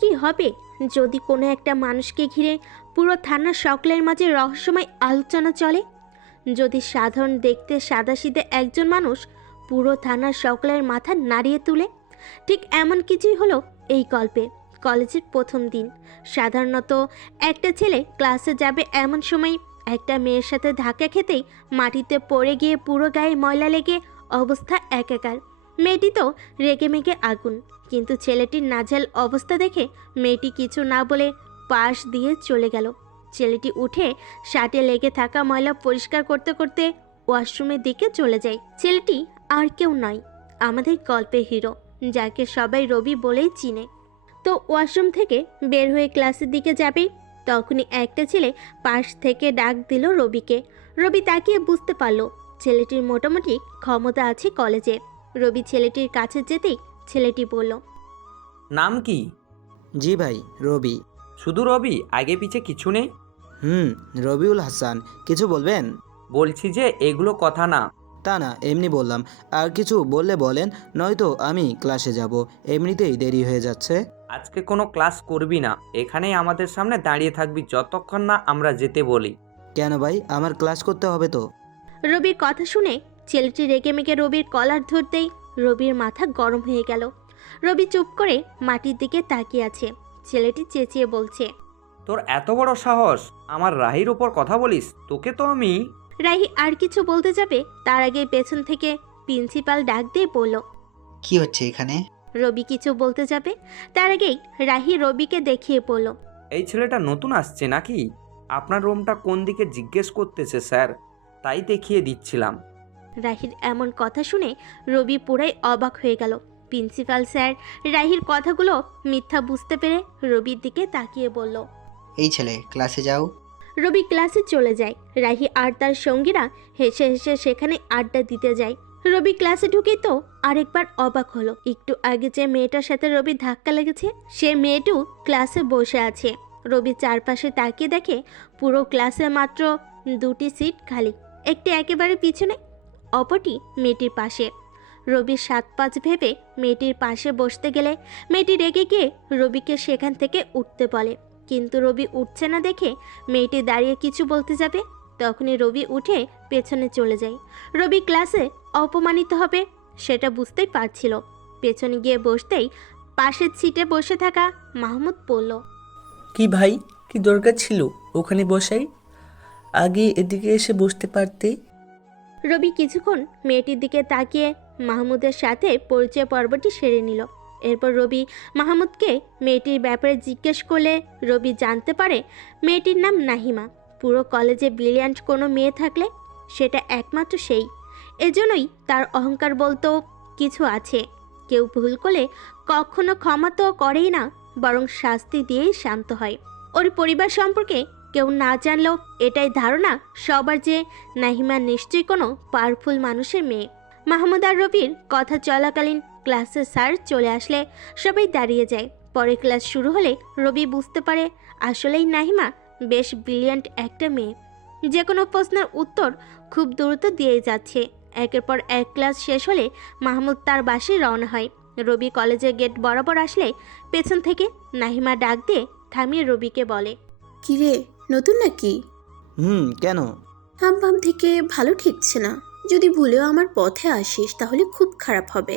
কি হবে যদি কোনো একটা মানুষকে ঘিরে পুরো থানার সকলের মাঝে রহস্যময় আলোচনা চলে? যদি সাধারণ দেখতে সাদাসিধে একজন মানুষ পুরো থানার সকলের মাথা নাড়িয়ে তুলে? ঠিক এমন কিছুই হলো এই গল্পে। কলেজের প্রথম দিন। সাধারণত একটা ছেলে ক্লাসে যাবে এমন সময় একটা মেয়ের সাথে ধাক্কা খেতেই মাটিতে পড়ে গিয়ে পুরো গায়ে ময়লা লেগে অবস্থা একাকার। মেয়েটি তো রেগে মেগে আগুন, কিন্তু ছেলেটির নাজেহাল অবস্থা দেখে মেয়েটি কিছু না বলে পাশ দিয়ে চলে গেল। ছেলেটি উঠে শার্টে লেগে থাকা ময়লা পরিষ্কার করতে করতে ওয়াশরুমের দিকে চলে যায়। ছেলেটি আর কেউ নয়, আমাদের গল্পের হিরো, যাকে সবাই রবি বলেই চিনে। তো ওয়াশরুম থেকে বের হয়ে ক্লাসের দিকে যাবে, তখনই একটা ছেলে পাশ থেকে ডাক দিল রবিকে। রবি তাকিয়ে বুঝতে পারল ছেলেটির মোটামুটি ক্ষমতা আছে কলেজে। রবি ছেলেটির কাছে যেতেই ছেলেটি বলল, নাম কি? জি ভাই, রবি। শুধু রবি, আগে পিছে কিছু নেই? রবিউল হাসান। কিছু বলবেন? বলছি যে এগুলো কথা না। তা না, এমনি বললাম। আর কিছু বললে বলেন, নয়তো আমি ক্লাসে যাব, এমনিতেই দেরি হয়ে যাচ্ছে। আজকে কোনো ক্লাস করবি না, এখানেই আমাদের সামনে দাঁড়িয়ে থাকবি যতক্ষণ না আমরা যেতে বলি। কেন ভাই, আমার ক্লাস করতে হবে তো। রবির কথা শুনে ছেলেটি রেগে মেগে রবির কলার ধরতেই রবির মাথা গরম হয়ে গেল। রবি চুপ করে মাটির দিকে তাকিয়ে আছে। ছেলেটি চেঁচিয়ে বলছে, তোর এত বড় সাহস আমার রাহির ওপর কথা বলিস? তোকে তো আমি। রাহি আর কিছু বলতে যাবে তার আগে পেছন থেকে প্রিন্সিপাল ডাক দিয়ে বলল, কি হচ্ছে এখানে? রবি কিছু বলতে যাবে তার আগেই রাহি রবিকে দেখিয়ে বলল, এই ছেলেটা নতুন আসছে নাকি? আপনার রুমটা কোন দিকে জিজ্ঞেস করতেছে স্যার, তাই দেখিয়ে দিচ্ছিলাম। রাহির এমন কথা শুনে রবি পুরাই অবাক হয়ে গেল। প্রিন্সিপাল স্যার রাহির কথাগুলো মিথ্যা বুঝতে পেরে রবির দিকে তাকিয়ে বলল, এই ছেলে, ক্লাসে যাও। রবি ক্লাসে চলে যায়। রাহি আর তার সঙ্গীরা হেসে হেসে সেখানে আড্ডা দিতে যায়। রবি ক্লাসে ঢুকেই তো আরেকবার অবাক হলো। একটু আগে যে মেয়েটার সাথে রবি ধাক্কা লেগেছে, সে মেয়েটিও ক্লাসে বসে আছে। রবি চারপাশে তাকিয়ে দেখে পুরো ক্লাসে মাত্র 2টি সিট খালি, একটি একেবারে পিছনে, অপরটি মেয়েটির পাশে। রবির 7-5 ভেবে মেয়েটির পাশে বসতে গেলে মেয়েটি রেগে গিয়ে রবিকে সেখান থেকে উঠতে বলে, কিন্তু রবি উঠছে না দেখে মেয়েটি দাঁড়িয়ে কিছু বলতে যাবে, তখনই রবি উঠে পেছনে চলে যায়। রবি ক্লাসে অপমানিত হবে সেটা বুঝতেই পারছিল। পেছনে গিয়ে বসতেই পাশের সিটে বসে থাকা মাহমুদ বলল, কি ভাই, কি দরকার ছিল ওখানে বসাই? আগে এদিকে এসে বসতে পারতে। রবি কিছুক্ষণ মেয়েটির দিকে তাকিয়ে মাহমুদের সাথে পরিচয় পর্বটি সেরে নিল। এরপর রবি মাহমুদকে মেয়েটির ব্যাপারে জিজ্ঞেস করলে রবি জানতে পারে মেয়েটির নাম নাহিমা। পুরো কলেজে ব্রিলিয়ান্ট কোনো মেয়ে থাকলে সেটা একমাত্র সেই। এজন্যই তার অহংকার বলতেও কিছু আছে। কেউ ভুল করলে কখনো ক্ষমা তো করেই না, বরং শাস্তি দিয়েই শান্ত হয়। ওর পরিবার সম্পর্কে কেউ না জানলেও এটাই ধারণা সবার যে নাহিমা নিশ্চয়ই কোনো পাওয়ারফুল মানুষের মেয়ে। মাহমুদ আর রবির কথা চলাকালীন ক্লাসের স্যার চলে আসলে সবাই দাঁড়িয়ে যায়। পরে ক্লাস শুরু হলে রবি বুঝতে পারে আসলেই নাহিমা বেশ ব্রিলিয়ান্ট একটা মেয়ে, যে কোনো প্রশ্নের উত্তর খুব দ্রুত দিয়ে যাচ্ছে। একের পর এক ক্লাস শেষ হলে মাহমুদ তার বাসায় রওনা হয়। রবি কলেজের গেট বরাবর আসলে পেছন থেকে নাহিমা ডাক দিয়ে থামিয়ে রবিকে বলে, কিরে, নতুন নাকি? কেন? হামভাম থেকে ভালো ঠেকছে না। যদি ভুলেও আমার পথে আসিস তাহলে খুব খারাপ হবে।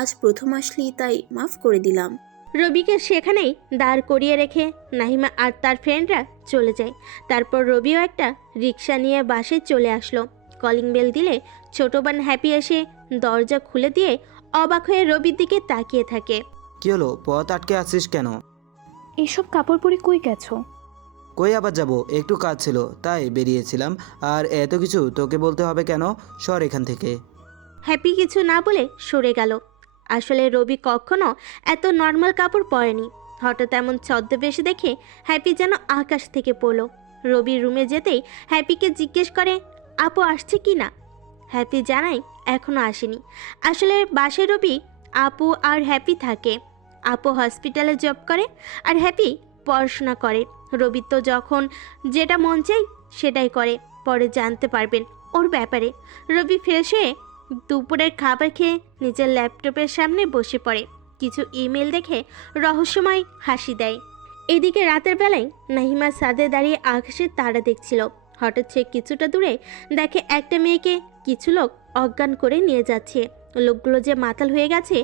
আজ প্রথম আসলি তাই মাফ করে দিলাম। রবিকে সেখানেই দাঁড় করিয়ে রেখে নাহিমা আর তার ফ্রেন্ডরা চলে যায়। তারপর রবিও একটা রিক্সা নিয়ে বাসায় চলে আসলো। কলিং বেল দিলে ছোট বোন হ্যাপি এসে দরজা খুলে দিয়ে অবাক হয়ে রবির দিকে তাকিয়ে থাকে। কি হলো, পথ আটকে আছিস কেন? এসব কাপড় পরে কই গেছো? কই আবার যাব, একটু কাজ ছিল তাই বেরিয়েছিলাম। আর এত কিছু তোকে বলতে হবে কেন? সর এখান থেকে। হ্যাপি কিছু না বলে সরে গেল। আসলে রবি কখনো এত নর্মাল কাপড় পরেনি। হঠাৎ এমন ছদ্মবেশে দেখে হ্যাপি যেন আকাশ থেকে পড়লো। রবির রুমে যেতেই হ্যাপিকে জিজ্ঞেস করে, আপু আসছে কি না। হ্যাপি জানায় এখনো আসেনি। আসলে বাসায় রবি, আপু আর হ্যাপি থাকে। আপু হসপিটালে জব করে আর হ্যাপি পড়াশোনা করে। রবি তো যখন যেটা মন চাই সেটাই করে। পরে জানতে পারবেন ওর ব্যাপারে। রবি ফ্রেশ হয়ে দুপুরের খাবার খেয়ে নিজের ল্যাপটপের সামনে বসে পড়ে। কিছু ইমেল দেখে রহস্যময় হাসি দেয়। এদিকে রাতের বেলায় নাহিমা ছাদে দাঁড়িয়ে আকাশের তারা দেখছিল। হঠাৎ সে কিছুটা দূরে দেখে একটা মেয়েকে কিছু লোক অজ্ঞান করে নিয়ে যাচ্ছে। লোকগুলো যে মাতাল হয়ে গেছে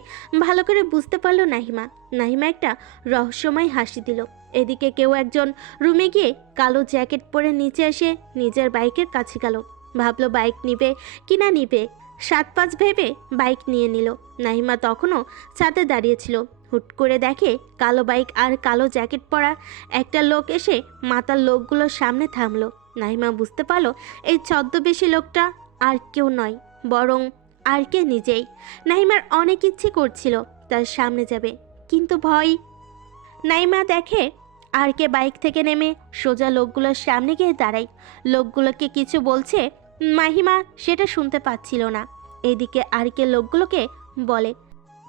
ভালো করে বুঝতে পারল নাহিমা। নাহিমা একটা রহস্যময় হাসি দিল। এদিকে কেউ একজন রুমে গিয়ে কালো জ্যাকেট পরে নিচে এসে নিজের বাইকের কাছে গেল। ভাবলো বাইক নিবে কি না নিবে, 7-5 ভেবে বাইক নিয়ে নিল। নাহিমা তখনও ছাদে দাঁড়িয়েছিল। হুট করে দেখে কালো বাইক আর কালো জ্যাকেট পরা একটা লোক এসে মাতাল লোকগুলোর সামনে থামলো। নাহিমা বুঝতে পারলো এই ছদ্মবেশী লোকটা আর কেউ নয়, বরং আর কে নিজেই। নাহিমার অনেক ইচ্ছে করছিল তার সামনে যাবে, কিন্তু ভয়। নাহিমা দেখে আর কে বাইক থেকে নেমে সোজা লোকগুলোর সামনে গিয়ে দাঁড়ায়। লোকগুলোকে কিছু বলছে, মাহিমা সেটা শুনতে পাচ্ছিল না। এদিকে আর কে লোকগুলোকে বলে,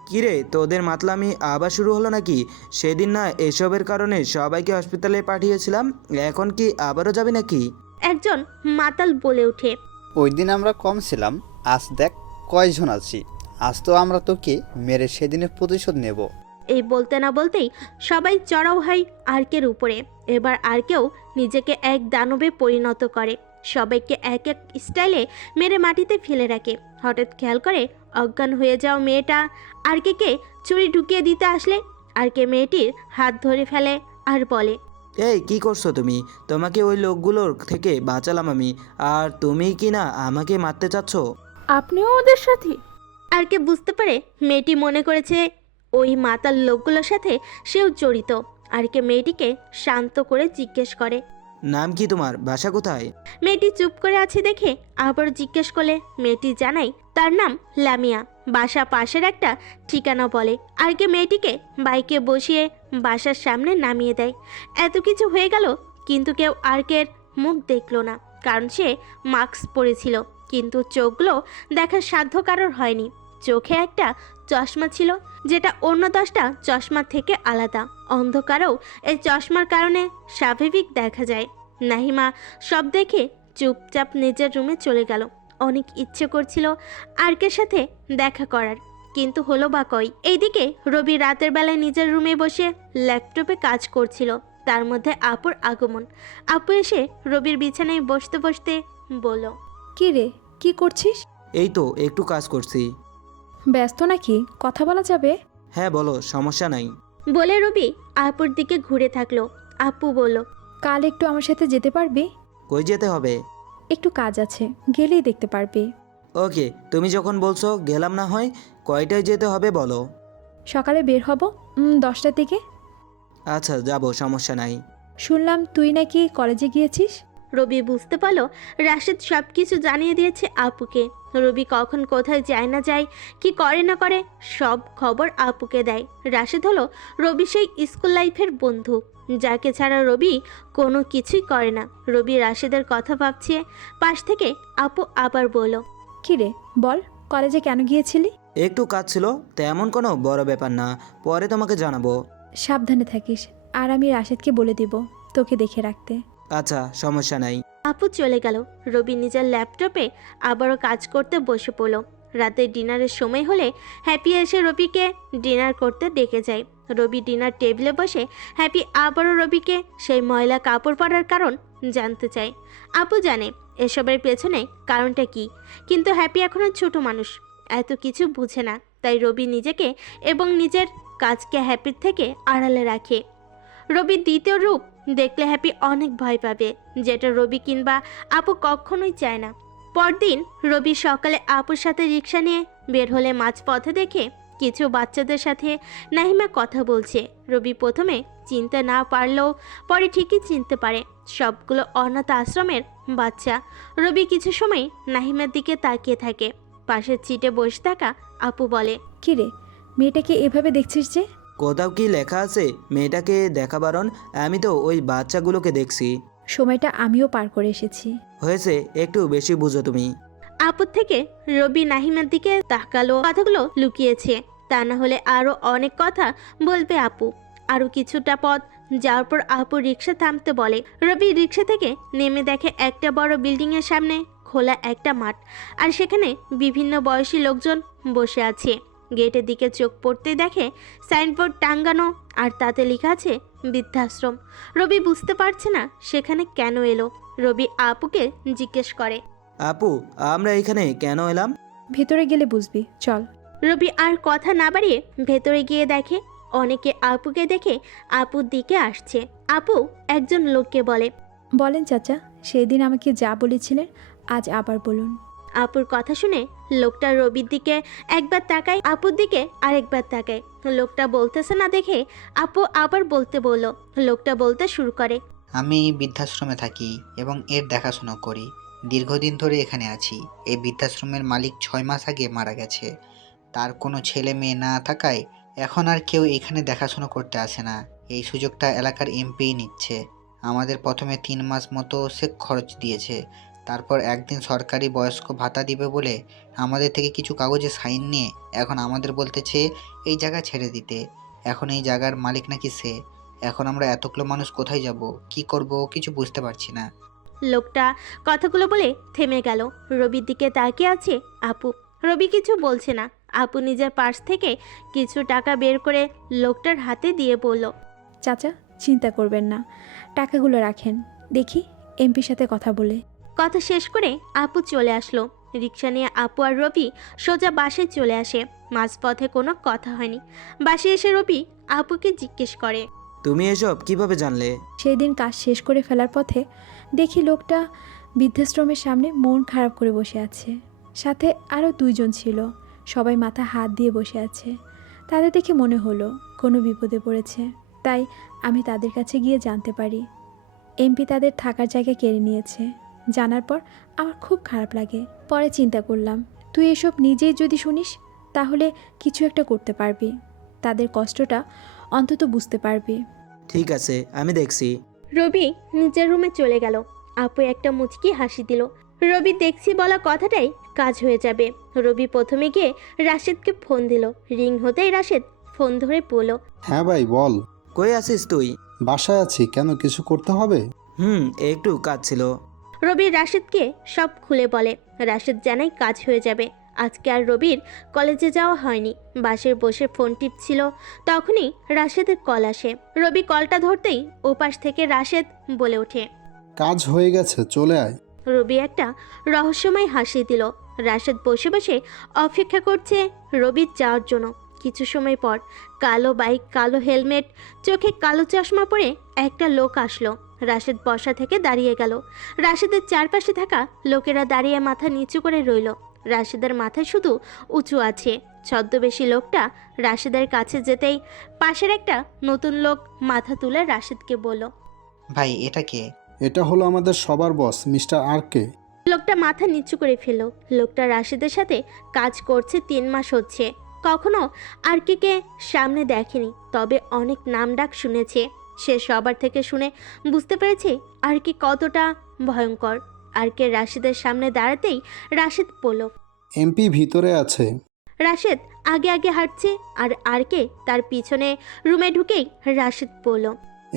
কিরে, তোদের মাতলামি আবার শুরু হলো নাকি? সেদিন না এসবের কারণে সবাইকে হসপিটালে পাঠিয়েছিলাম, এখন কি আবারও যাবে নাকি? একজন মাতাল বলে ওঠে, ওই দিন আমরা কম ছিলাম, আজ দেখ কয়জন আছি। আজ তো আমরা তোকে মেরে সেদিনের প্রতিশোধ নেব। এই বলতে না বলতেই সবাই চড়াও হয় আর্কের উপরে। এবার আর্কেও নিজেকে এক দানবে পরিণত করে, সবাইকে এক এক স্টাইলে মেরে মাটিতে ফেলে রাখে। হঠাৎ খেয়াল করে অজ্ঞান হয়ে যাওয়া মেয়েটা আর্কেকে ছুরি ঢুকিয়ে দিতে আসলে আর্কে মেয়েটির হাত ধরে ফেলে আর বলে, এই কি করছো তুমি? তোমাকে ওই লোকগুলোর থেকে বাঁচালাম আমি, আর তুমি কি না আমাকে মারতে চাচ্ছ? আপনিও ওদের সাথে? আর্কে বুঝতে পারে মেয়েটি মনে করেছে ওই মাতাল লোকগুলোর সাথে সেও জড়িত। আর্কে মেয়েটিকে শান্ত করে জিজ্ঞেস করে, নাম কি তোমার? বাসা কোথায়? মেয়েটি চুপ করে আছে দেখে আবার জিজ্ঞেস করলে মেয়েটি জানায় তার নাম লামিয়া, বাসা পাশের একটা ঠিকানা বলে। আর্কে মেয়েটিকে বাইকে বসিয়ে বাসার সামনে নামিয়ে দেয়। এত কিছু হয়ে গেল কিন্তু কেউ আর্কের মুখ দেখলো না, কারণ সে মাস্ক পরেছিল। কিন্তু চোখগুলো দেখার সাধ্য কারোর হয়নি। চোখে একটা চশমা ছিল যেটা অন্য 10টা চশমার থেকে আলাদা। অন্ধকারেও এই চশমার কারণে স্বাভাবিক দেখা যায়। নাহিমা সব দেখে চুপচাপ নিজের রুমে চলে গেল। অনেক ইচ্ছে করছিল আর্কের সাথে দেখা করার, কিন্তু হলো বা কই। এইদিকে রবি রাতের বেলায় নিজের রুমে বসে ল্যাপটপে কাজ করছিল। তার মধ্যে আপুর আগমন। আপু এসে রবির বিছানায় বসতে বসতে বলল, কি রে, কি করছিস? এই তো একটু কাজ করছি। ব্যস্ত নাকি? কথা বলা যাবে? হ্যাঁ বলো, সমস্যা নাই। বলে রবি আপুর দিকে ঘুরে থাকলো। আপু বলল, কাল একটু আমার সাথে যেতে পারবি? কই যেতে হবে? একটু কাজ আছে, গেলেই দেখতে পারবি। ওকে, তুমি যখন বলছো গেলাম না হয়। কয়টায় যেতে হবে বলো? সকালে বের হব 10টার দিকে। আচ্ছা যাব, সমস্যা নাই। শুনলাম তুই নাকি কলেজে গিয়েছিস। রবি বুঝতে পারলো রাশেদ সব কিছু জানিয়ে দিয়েছে আপুকে। রবি কখন কোথায় যায় না যায়, কি করে না করে, সব খবর আপুকে দেয়। রাশেদ হলো রবি সেই স্কুল লাইফের বন্ধু, যাকে ছাড়া রবি কোনো কিছুই করে না। রবি রাশেদের কথা ভাবছে পাশ থেকে। আপু আবার বলল, কি রে বল, কলেজে কেন গিয়েছিলি? একটু কাজ ছিল, তেমন কোনো বড় ব্যাপার না, পরে তোমাকে জানাবো। সাবধানে থাকিস, আর আমি রাশেদকে বলে দিব তোকে দেখে রাখতে। আচ্ছা, সমস্যা নাই। আপু চলে গেল। রবি নিজের ল্যাপটপে আবারও কাজ করতে বসে পড়ল। রাতে ডিনারের সময় হলে হ্যাপি এসে রবিকে ডিনার করতে ডেকে যায়। রবি ডিনার টেবিলে বসে হ্যাপি আবারও রবিকে সেই ময়লা কাপড় পরার কারণ জানতে চায়। আপু জানে এসবের পেছনে কারণটা কি, কিন্তু হ্যাপি এখনো ছোট মানুষ, এত কিছু বুঝে না। তাই রবি নিজেকে এবং নিজের কাজকে হ্যাপির থেকে আড়ালে রাখে। রবির দ্বিতীয় রূপ দেখলে হ্যাপি অনেক ভয় পাবে, যেটা রবি কিংবা আপু কখনোই চায় না। পরদিন রবি সকালে আপুর সাথে রিক্সা নিয়ে বের হলে মাঝপথে দেখে কিছু বাচ্চাদের সাথে নাহিমা কথা বলছে। রবি প্রথমে চিনতে না পারলেও পরে ঠিকই চিনতে পারে, সবগুলো অনাথ আশ্রমের বাচ্চা। রবি কিছু সময় নাহিমার দিকে তাকিয়ে থাকে। পাশের সিটে বসে থাকা আপু বলে, কি রে, মেয়েটাকে এভাবে দেখছিস যে? কোথাও কি লেখা আছে মেয়েটাকে দেখা বারণ? আমি তো ওই বাচ্চাগুলোকে দেখছি। সময়টা আমিও পার করে এসেছি। হয়েছে, একটু বেশি বুঝো তুমি। আপুর থেকে রবি নাহিমার দিকে তাকালো। কথাগুলো লুকিয়েছে, তা না হলে আরো অনেক কথা বলবে আপু। আরো কিছুটা পথ যাওয়ার পর আপু রিক্সা থামতে বলে। রবি রিক্সা থেকে নেমে দেখে একটা বড় বিল্ডিং এর সামনে খোলা একটা মাঠ, আর সেখানে বিভিন্ন বয়সী লোকজন বসে আছে। গেটের দিকে চোখ পড়তে দেখে সাইনবোর্ড টাঙ্গানো আর তাতে লেখা আছে বৃদ্ধাশ্রম। রবি বুঝতে পারছে না সেখানে কেন এলো। রবি আপুকে জিজ্ঞেস করে। আপু, আমরা এখানে কেন এলাম? ভেতরে গেলে বুঝবি, চল। রবি আর কথা না বাড়িয়ে ভেতরে গিয়ে দেখে অনেকে আপুকে দেখে আপুর দিকে আসছে। আপু একজন লোককে বলে। বলেন চাচা, সেদিন আমাকে যা বলেছিলেন আজ আবার বলুন। আপুর কথা শুনে লোকটা রবির দিকে একবার তাকায়, আপুর দিকে আরেকবার তাকায়। লোকটা বলতেছে না দেখে আপু আবার বলতে বলল। লোকটা বলতে শুরু করে। আমি বৃদ্ধাশ্রমে থাকি এবং এর দেখাশোনা করি। দীর্ঘদিন ধরে এখানে আছি। এই বৃদ্ধাশ্রমের মালিক 6 মাস আগে মারা গেছে। তার কোনো ছেলে মেয়ে না থাকায় এখন আর কেউ এখানে দেখাশোনা করতে আসে না। এই সুযোগটা এলাকার এমপি নিচ্ছে। আমাদের প্রথমে 3 মাস মতো সে খরচ দিয়েছে। তারপর একদিন সরকারি বয়স্ক ভাতা দিবে বলে আমাদের থেকে কিছু কাগজে সাইন নিয়ে এখন আমাদের বলতেছে এই জায়গা ছেড়ে দিতে। এখন এই জায়গার মালিক নাকি সে। এখন আমরা এতগুলো মানুষ কোথায় যাব, কি করব, কিছু বুঝতে পারছি না। লোকটা কথাগুলো বলে থেমে গেল। রবির দিকে তাকিয়ে আছে আপু। রবি কিছু বলছে না। আপু নিজের পার্স থেকে কিছু টাকা বের করে লোকটার হাতে দিয়ে বলল। চাচা, চিন্তা করবেন না, টাকাগুলো রাখেন, দেখি এমপির সাথে কথা বলে। কথা শেষ করে আপু চলে আসলো। রিক্সা নিয়ে আপু আর রবি সোজা বাসে চলে আসে। মাঝপথে কোনো কথা হয়নি। বাসে এসে রবি আপুকে জিজ্ঞেস করে। তুমি এসব কিভাবে জানলে? সেই দিন কাজ শেষ করে ফেলার পথে দেখি লোকটা বৃদ্ধাশ্রমের সামনে মন খারাপ করে বসে আছে। সাথে আরও 2 জন ছিল, সবাই মাথা হাত দিয়ে বসে আছে। তাদের দেখে মনে হলো কোনো বিপদে পড়েছে, তাই আমি তাদের কাছে গিয়ে জানতে পারি এমপি তাদের থাকার জায়গা কেড়ে নিয়েছে। জানার পর আমার খুব খারাপ লাগে। পরে চিন্তা করলাম তুই এসব নিজেই যদি শুনিস তাহলে কিছু একটা করতে পারবি, তাদের কষ্টটা অন্তত বুঝতে পারবি। ঠিক আছে, আমি দেখছি। রবি নিজের রুমে চলে গেল। আপু একটা মুচকি হাসি দিল। রবি দেখছি বলা কথাটাই কাজ হয়ে যাবে। রবি প্রথমে গিয়ে রাশেদকে ফোন দিল। রিং হতেই রাশেদ ফোন ধরে বলল। হ্যাঁ ভাই বল। কই আছিস তুই? বাসায় আছি, কেন কিছু করতে হবে? একটু কাজ ছিল। রবি রাশেদকে সব খুলে বলে। রাশেদ জানাই কাজ হয়ে যাবে। আজকে আর রবির কলেজে যাওয়া হয়নি। বাসে বসে ফোন টিপছিল, তখনই রাশেদের কল আসে। রবি কলটা ধরতেই ওপাশ থেকে রাশেদ বলে ওঠে। কাজ হয়ে গেছে, চলে আয়। রবি একটা রহস্যময় হাসি দিল। রাশেদ বসে বসে অপেক্ষা করছে রবির যাওয়ার জন্য। কিছু সময় পর কালো বাইক, কালো হেলমেট, চোখে কালো চশমা পরে একটা লোক আসলো। রাশেদ বসা থেকে দাঁড়িয়ে গেল। রাশেদের চারপাশে থাকা লোকেরা দাঁড়িয়ে মাথা নিচু করে রইল। রাশেদের মাথায় শুধু উঁচু আছে। ছদ্মবেশী লোকটা রাশেদের কাছে যেতেই পাশের একটা নতুন লোক মাথা তুলে রাশেদকে বলল। ভাই এটা কে? এটা হলো আমাদের সবার বস মিস্টার আর কে। লোকটা মাথা নিচু করে ফেলল। লোকটা রাশেদের সাথে কাজ করছে 3 মাস হচ্ছে। কখনো আর কে সামনে দেখেনি, তবে অনেক নাম ডাক শুনেছে। সে সবার থেকে শুনে বুঝতে পেরেছে আর কি কতটা ভয়ঙ্কর। আর কে রাশেদের সামনে দাঁড়াতেই রাশেদ বলল। এমপি ভিতরে আছে। রাশেদ আগে আগে হাঁটছে আর কে তার পিছনে রুমে ঢুকেই রাশেদ বলল।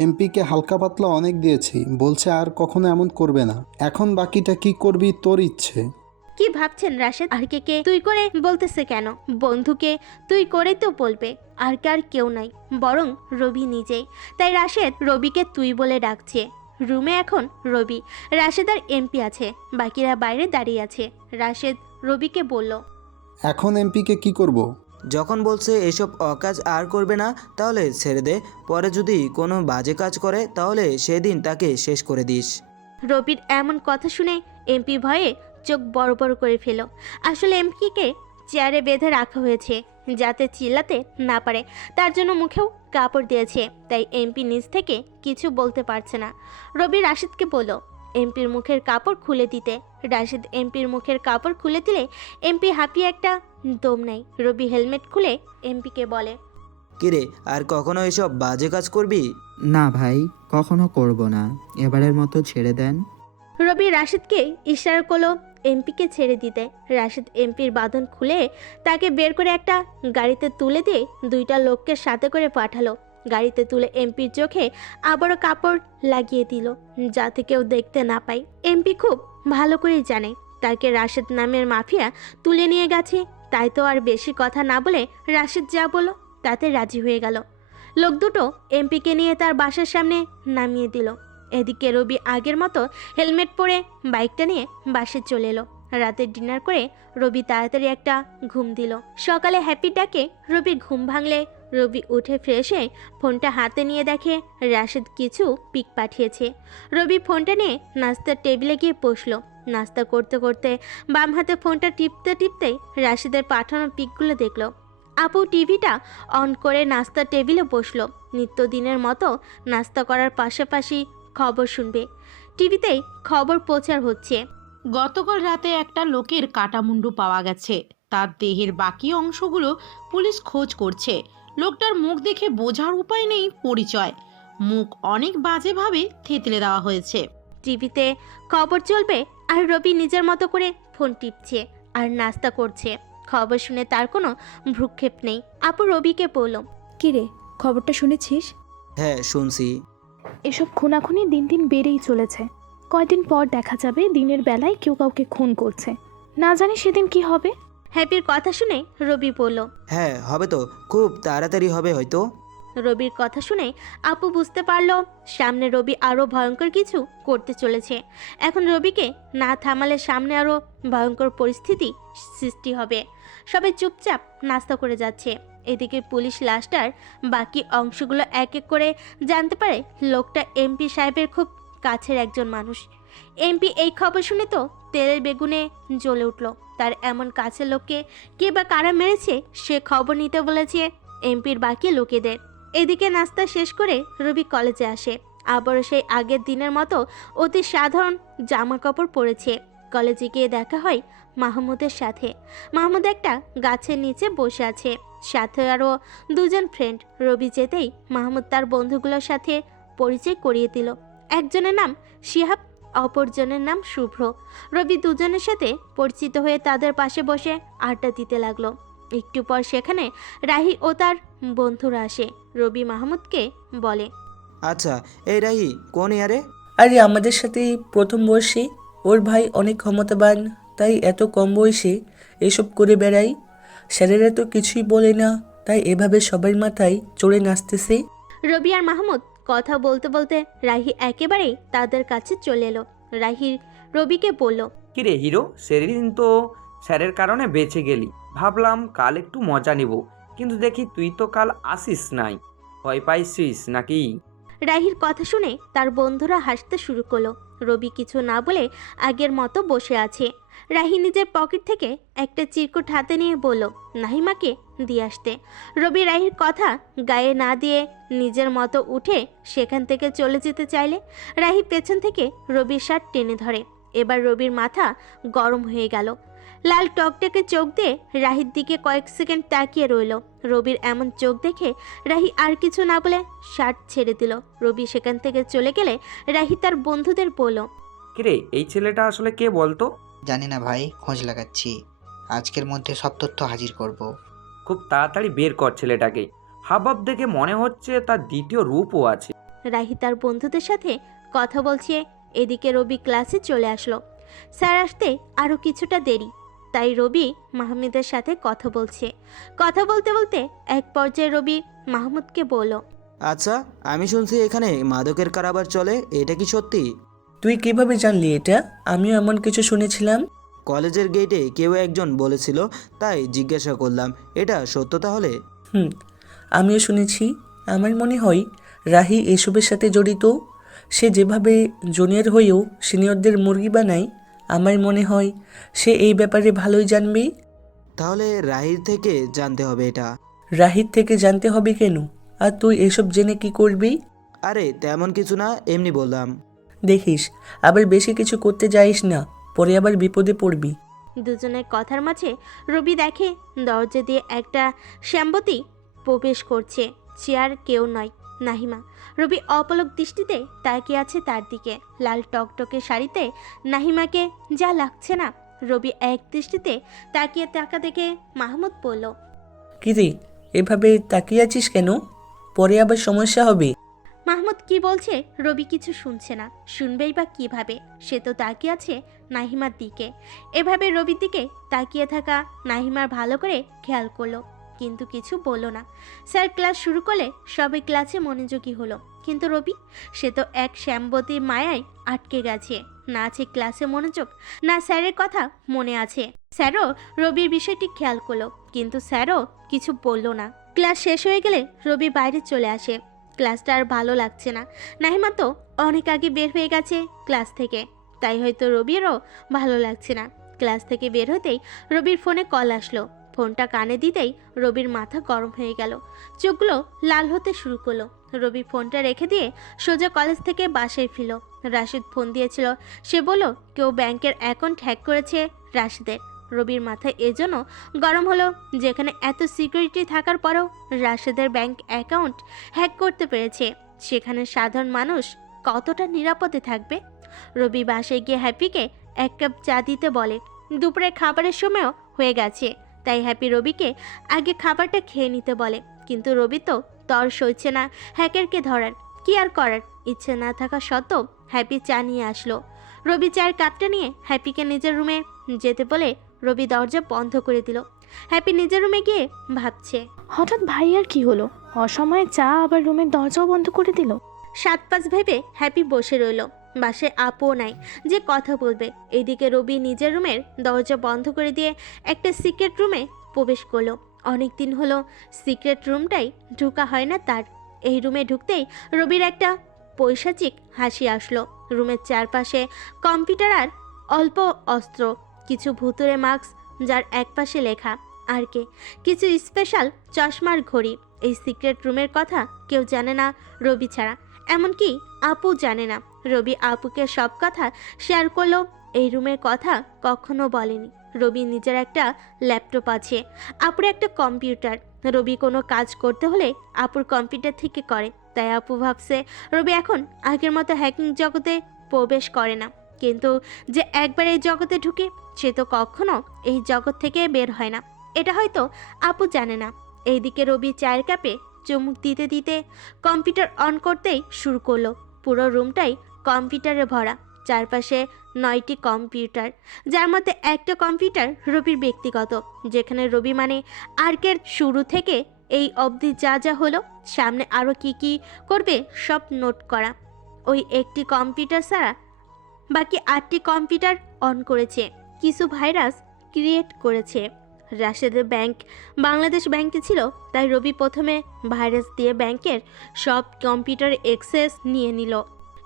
এমপিকে হালকা পাতলা অনেক দিয়েছি, বলছে আর কখনো এমন করবে না। এখন বাকিটা কি করবি তোর ইচ্ছে। কি ভাবছেন রাশেদ? আর কে তুই করে বলতেছে কেন? বন্ধুকে তুই করে তো বলবে। আর কে আর কেউ নাই, বরং রবি নিজেই। তাই রাশেদ রবিকে তুই বলে ডাকছে। রুমে এখন রবি, রাশেদ আর এমপি আছে। বাকিরা বাইরে দাঁড়িয়ে আছে। রাশেদ রবিকে বলল। এখন এমপিকে কি করব? যখন বলছে এসব অকাজ আর করবে না তাহলে ছেড়ে দে। পরে যদি কোনো বাজে কাজ করে তাহলে সেদিন তাকে শেষ করে দিস। রবির এমন কথা শুনে এমপি ভয়ে চোখ বড় বড় করে ফেল। আসলে এমপিকে চেয়ারে বেঁধে রাখা হয়েছে যাতে চিল্লাতে না পারে। তার জন্য মুখেও কাপড় দিয়েছে, তাই এমপি নিজ থেকে কিছু বলতে পারছে না। রবি রাশেদকে বলল এমপির মুখের কাপড় খুলে দিতে। রাশেদ এমপির মুখের কাপড় খুলে দিলে এমপি হাঁপিয়ে একটা দম নেয়। রবি হেলমেট খুলে এমপিকে বলে। কিরে, আর কখনো এসব বাজে কাজ করবি? না ভাই, কখনো করব না, এবারের মতো ছেড়ে দেন। রবি রাশেদকে ইশারা করলো এমপিকে ছেড়ে দিতে। রাশেদ এমপির বাঁধন খুলে তাকে বের করে একটা গাড়িতে তুলে দিয়ে 2টা লোককে সাথে করে পাঠালো। গাড়িতে তুলে এমপির চোখে আবারও কাপড় লাগিয়ে দিল যাতে কেউ দেখতে না পায়। এমপি খুব ভালো করেই জানে তাকে রাশেদ নামের মাফিয়া তুলে নিয়ে গেছে তাই তো আর বেশি কথা না বলে রাশেদ যা বলল তাতে রাজি হয়ে গেল। লোক দুটো এমপিকে নিয়ে তার বাসার সামনে নামিয়ে দিল। এদিকে রবি আগের মতো হেলমেট পরে বাইকটা নিয়ে বাসে চলে এলো। রাতে ডিনার করে রবি তাড়াতাড়ি একটা ঘুম দিল। সকালে হ্যাপি ডাকে রবির ঘুম ভাঙলে রবি উঠে ফ্রেশ হয়ে ফোনটা হাতে নিয়ে দেখে রাশেদ কিছু পিক পাঠিয়েছে। রবি ফোনটা নিয়ে নাস্তার টেবিলে গিয়ে বসলো। নাস্তা করতে করতে বাম হাতে ফোনটা টিপতে টিপতেই রাশেদের পাঠানো পিকগুলো দেখলো। আপু টিভিটা অন করে নাস্তার টেবিলে বসলো। নিত্যদিনের মতো নাস্তা করার পাশাপাশি খবর শুনবে। টিভিতেই খবর প্রচার হচ্ছে। গতকাল রাতে একটা লোকের কাটামুন্ডু পাওয়া গেছে। তার দেহের বাকি অংশগুলো পুলিশ খোঁজ করছে। লোকটার মুখ দেখে বোঝার উপায় নেই পরিচয়। মুখ অনেক বাজেভাবে থেতলে দেওয়া হয়েছে। টিভিতে খবর চলবে আর রবি নিজের মতো করে ফোন টিপছে আর নাস্তা করছে। খবর শুনে তার কোনো ভ্রুক্ষেপ নেই। আপু রবিকে বলল, কিরে, খবরটা শুনেছিস? হ্যাঁ শুনছি। এসব খুনাখুনি দিন দিন বেড়েই চলেছে। কয়দিন পর দেখা যাবে দিনের বেলায় কেউ কাউকে খুন করছে। না জানি সেদিন কি হবে। হ্যাপির কথা শুনে রবি বলল, হ্যাঁ হবে তো, খুব তাড়াতাড়ি হবে হয়তো। রবির কথা শুনে আপু বুঝতে পারলো সামনে রবি আরও ভয়ঙ্কর কিছু করতে চলেছে। এখন রবিকে না থামালে সামনে আরও ভয়ঙ্কর পরিস্থিতি সৃষ্টি হবে। সবাই চুপচাপ নাস্তা করে যাচ্ছে। এদিকে পুলিশ লাশটার বাকি অংশগুলো এক এক করে জানতে পারে লোকটা এমপি সাহেবের খুব কাছের একজন মানুষ। এমপি এই খবর শুনে তো তেলের বেগুনে জ্বলে উঠল। তার এমন কাছের লোককে কে বা কারা মেরেছে সে খবর নিতে বলেছে এমপির বাকি লোকেদের। এদিকে নাস্তা শেষ করে রবি কলেজে আসে। আবারও সেই আগের দিনের মতো অতি সাধারণ জামা কাপড় পরেছে। কলেজে গিয়ে দেখা হয় মাহমুদের সাথে। মাহমুদ একটা গাছের নিচে বসে আছে, সাথে আরও দুজন ফ্রেন্ড। রবি যেতেই মাহমুদ তার বন্ধুগুলোর সাথে পরিচয় করিয়ে দিল। একজনের নাম শিহাব, অপরজনের নাম শুভ্র। রবি দুজনের সাথে পরিচিত হয়ে তাদের পাশে বসে আড্ডা দিতে লাগলো। একটু পর সেখানে রাহি ও তার বন্ধুরা আসে। রবি মাহমুদকে বলে, আচ্ছা এই রাহি কোন ইয়ারে? আরে আমাদের সাথে প্রথম বয়সে। ওর ভাই অনেক ক্ষমতাবান, তাই এত কম বয়সে এসব করে বেড়াই। স্যারেরা তো কিছুই বলে না, তাই এভাবে সবার মাথায় চড়ে নাচতেছে। রবি আর মাহমুদ কথা বলতে বলতে রাহি একেবারেই তাদের কাছে চলে এলো। রাহি রবিকে বলল, কিরে হিরো, সেদিন তো স্যারের কারণে বেঁচে গেলি। ভাবলাম কাল একটু মজা নিব, কিন্তু দেখি তুই তো কাল আসিস নাই। ভয় পাইছিস নাকি? রাহির কথা শুনে তার বন্ধুরা হাসতে শুরু করলো। রবি কিছু না বলে আগের মতো বসে আছে। রাহি নিজের পকেট থেকে একটা চিরকুট হাতে নিয়ে বলল নাহিমাকে দিয়ে আসতে। রবি রাহির কথা গায়ে না দিয়ে নিজের মতো উঠে সেখান থেকে চলে যেতে চাইলে রাহি পেছন থেকে রবির শার্ট টেনে ধরে। এবার রবির মাথা গরম হয়ে গেল। লাল টকটকে চোখ দিয়ে রাহির দিকে কয়েক সেকেন্ড তাকিয়ে রইল। রবির এমন চোখ দেখে রাহি আর কিছু না বলে শার্ট ছেড়ে দিল। রবি সেখান থেকে চলে গেলে রাহি তার বন্ধুদের বলল, কিরে এই ছেলেটা আসলে কে বলতো? জানি না ভাই, খোঁজ লাগাচ্ছি। আজকের মধ্যে সব তথ্য হাজির করব। খুব তাড়াতাড়ি বের কর ছেলেটাকে। হাবভাব দেখে মনে হচ্ছে তার দ্বিতীয় রূপও আছে। রাহি তার বন্ধুদের সাথে কথা বলছে। এদিকে রবি ক্লাসে চলে আসলো। স্যার আসতে আরও কিছুটা দেরি, তাই রবি মাহমুদের সাথে কথা বলছে। কথা বলতে বলতে এক পর্যায়ে রবি মাহমুদকে বলল, আচ্ছা আমি শুনছি এখানে মাদকের কারবার চলে, এটা কি সত্যি? তুই কিভাবে জানলি এটা? আমিও এমন কিছু শুনেছিলাম। কলেজের গেটে কেউ একজন বলেছিল, তাই জিজ্ঞাসা করলাম। এটা সত্য তাহলে? আমিও শুনেছি। আমার মনে হয় রাহি এসবের সাথে জড়িত। সে যেভাবে জুনিয়র হয়েও সিনিয়রদের মুরগি বানায়, আমার মনে হয় সে এই ব্যাপারে ভালোই জানবে। তাহলে রাহির থেকে জানতে হবে এটা। রাহির থেকে জানতে হবে কেন? আর তুই এসব জেনে কি করবি? আরে তেমন কিছু না, এমনি বললাম। দেখিস আবার বেশি কিছু করতে যাইস না, পরে আবার বিপদে পড়বি। দুজনের কথার মাঝে রবি দেখে দরজা দিয়ে একটা শ্যামবতী প্রবেশ করছে। চেয়ার কেউ নয়, নাহিমা। রবি অপলক দৃষ্টিতে তাকিয়ে আছে তার দিকে। লাল টকটকে শাড়িতে নাহিমাকে যা লাগছে না। রবি এক দৃষ্টিতে তাকিয়ে টাকা দেখে মাহমুদ বলল, কিরে এভাবে তাকিয়ে আছিস কেন? পরে আবার সমস্যা হবে। মাহমুদ মাহমুদ কি বলছে রবি কিছু শুনছে না, শুনবেই বা কিভাবে? সে তো তাকিয়ে আছে নাহিমার দিকে। এভাবে রবির দিকে তাকিয়ে থাকা নাহিমার ভালো করে খেয়াল করলো, কিন্তু কিছু বলল না। স্যার ক্লাস শুরু করলে সবাই ক্লাসে মনোযোগী হলো, কিন্তু রবি, সে তো এক শ্যামবতী মায়ায় আটকে গেছে। না আছে ক্লাসে মনোযোগ, না স্যারের কথা মনে আছে। স্যারও রবির বিষয়টি খেয়াল করলো, কিন্তু স্যারও কিছু বলল না। ক্লাস শেষ হয়ে গেলে রবি বাইরে চলে আসে। ক্লাসটা আর ভালো লাগছে না। নাহিমা তো অনেক আগে বের হয়ে গেছে ক্লাস থেকে, তাই হয়তো রবিরও ভালো লাগছে না। ক্লাস থেকে বের হতেই রবির ফোনে কল আসলো। ফোনটা কানে দিতেই রবির মাথা গরম হয়ে গেল, চোখগুলো লাল হতে শুরু করলো। রবি ফোনটা রেখে দিয়ে সোজা কলেজ থেকে বাসায় ফিরল। রাশিদ ফোন দিয়েছিল। সে বলল কেউ ব্যাংকের অ্যাকাউন্ট হ্যাক করেছে রাশিদের। রবির মাথায় এজন্য গরম হলো, যেখানে এত সিকিউরিটি থাকার পরেও রাশিদের ব্যাংক অ্যাকাউন্ট হ্যাক করতে পেরেছে, সেখানে সাধারণ মানুষ কতটা নিরাপদে থাকবে। রবি বাসায় গিয়ে হ্যাপিকে এক কাপ চা দিতে বলে। দুপুরে খাবারের সময়ও হয়ে গেছে, তাই হ্যাপি রবিকে আগে খাবারটা খেয়ে নিতে বলে। কিন্তু রবি তো তর সইছে না হ্যাকারকে ধরার। কি আর করার, ইচ্ছে না থাকা সত্ত্বেও হ্যাপি চা নিয়ে আসলো। রবি চায়ের কাপটা নিয়ে হ্যাপিকে নিজের রুমে যেতে বলে রবি দরজা বন্ধ করে দিল। হ্যাপি নিজের রুমে গিয়ে ভাবছে, হঠাৎ ভাইয়ার কি হলো? অসময়ে চা আবার রুমের দরজাও বন্ধ করে দিল। 7-5 ভেবে হ্যাপি বসে রইল। বাসায় আপও নাই যে কথা বলবে। এইদিকে রবি নিজের রুমের দরজা বন্ধ করে দিয়ে একটা সিক্রেট রুমে প্রবেশ করলো। অনেক দিন হলো সিক্রেট রুমটাই ঢোকা হয় না তার। এই রুমে ঢুকতেই রবির একটা পৈশাচিক হাসি আসলো। রুমের চারপাশে কম্পিউটার আর অল্প অস্ত্র, কিছু ভুতুরে মাস্ক যার একপাশে লেখা আর কে, কিছু স্পেশাল চশমার ঘড়ি। এই সিক্রেট রুমের কথা কেউ জানে না রবি ছাড়া, এমনকি আপু জানে না। রবি আপুকে সব কথা শেয়ার করলো। এই রুমের কথা কখনো বলেনি। রবি নিজের একটা ল্যাপটপ আছে, আপুর একটা কম্পিউটার। রবি কোনো কাজ করতে হলে আপুর কম্পিউটার থেকে করে, তাই আপু ভাবছে রবি এখন আগের মতো হ্যাকিং জগতে প্রবেশ করে না। কিন্তু যে একবার এই জগতে ঢুকে সে তো কখনো এই জগৎ থেকে বের হয় না, এটা হয়তো আপু জানে না। এইদিকে রবি চায়ের কাপে চুমুক দিতে দিতে কম্পিউটার অন করতেই শুরু করলো। পুরো রুমটাই কম্পিউটারে ভরা, চারপাশে 9টি কম্পিউটার, যার মধ্যে একটা কম্পিউটার রবির ব্যক্তিগত, যেখানে রবি মানে আর্কের শুরু থেকে এই অবধি যা যা হলো, সামনে আরও কি করবে সব নোট করা। ওই একটি কম্পিউটার ছাড়া বাকি 8টি কম্পিউটার অন করেছে, কিছু ভাইরাস ক্রিয়েট করেছে। রাশেদের ব্যাংক বাংলাদেশ ব্যাংকে ছিল, তাই রবি প্রথমে ভাইরাস দিয়ে ব্যাংকের সব কম্পিউটার অ্যাক্সেস নিয়ে নিল।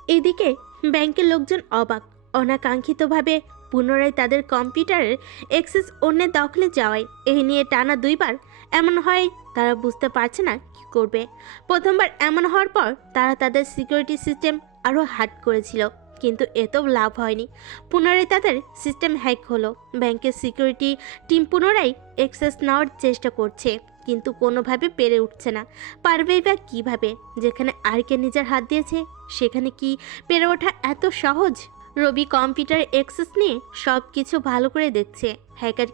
এদিকে ব্যাংকের লোকজন অবাক, অনাকাঙ্ক্ষিতভাবে পুনরায় তাদের কম্পিউটারের অ্যাক্সেস অন্যের দখলে যাওয়ায় এই নিয়ে টানা 2 বার এমন হয় তারা বুঝতে পারছে না কী করবে। প্রথমবার এমন হওয়ার পর তারা তাদের সিকিউরিটি সিস্টেম আরও হার্ড করেছিল, কিন্তু এতেও লাভ হয়নি। পুনরায় তাদের সিস্টেম হ্যাক হলো। ব্যাংকের সিকিউরিটি টিম পুনরায় অ্যাক্সেস নেওয়ার চেষ্টা করছে, কিন্তু কোনোভাবে পেরে উঠছে না। পারবেই বা কীভাবে? যেখানে আরকে নিজের হাত দিয়েছে সেখানে কি পেরে ওঠা এত সহজ? রবি কম্পিউটার অ্যাক্সেস নিয়ে সব কিছু ভালো করে দেখছে। হ্যাকার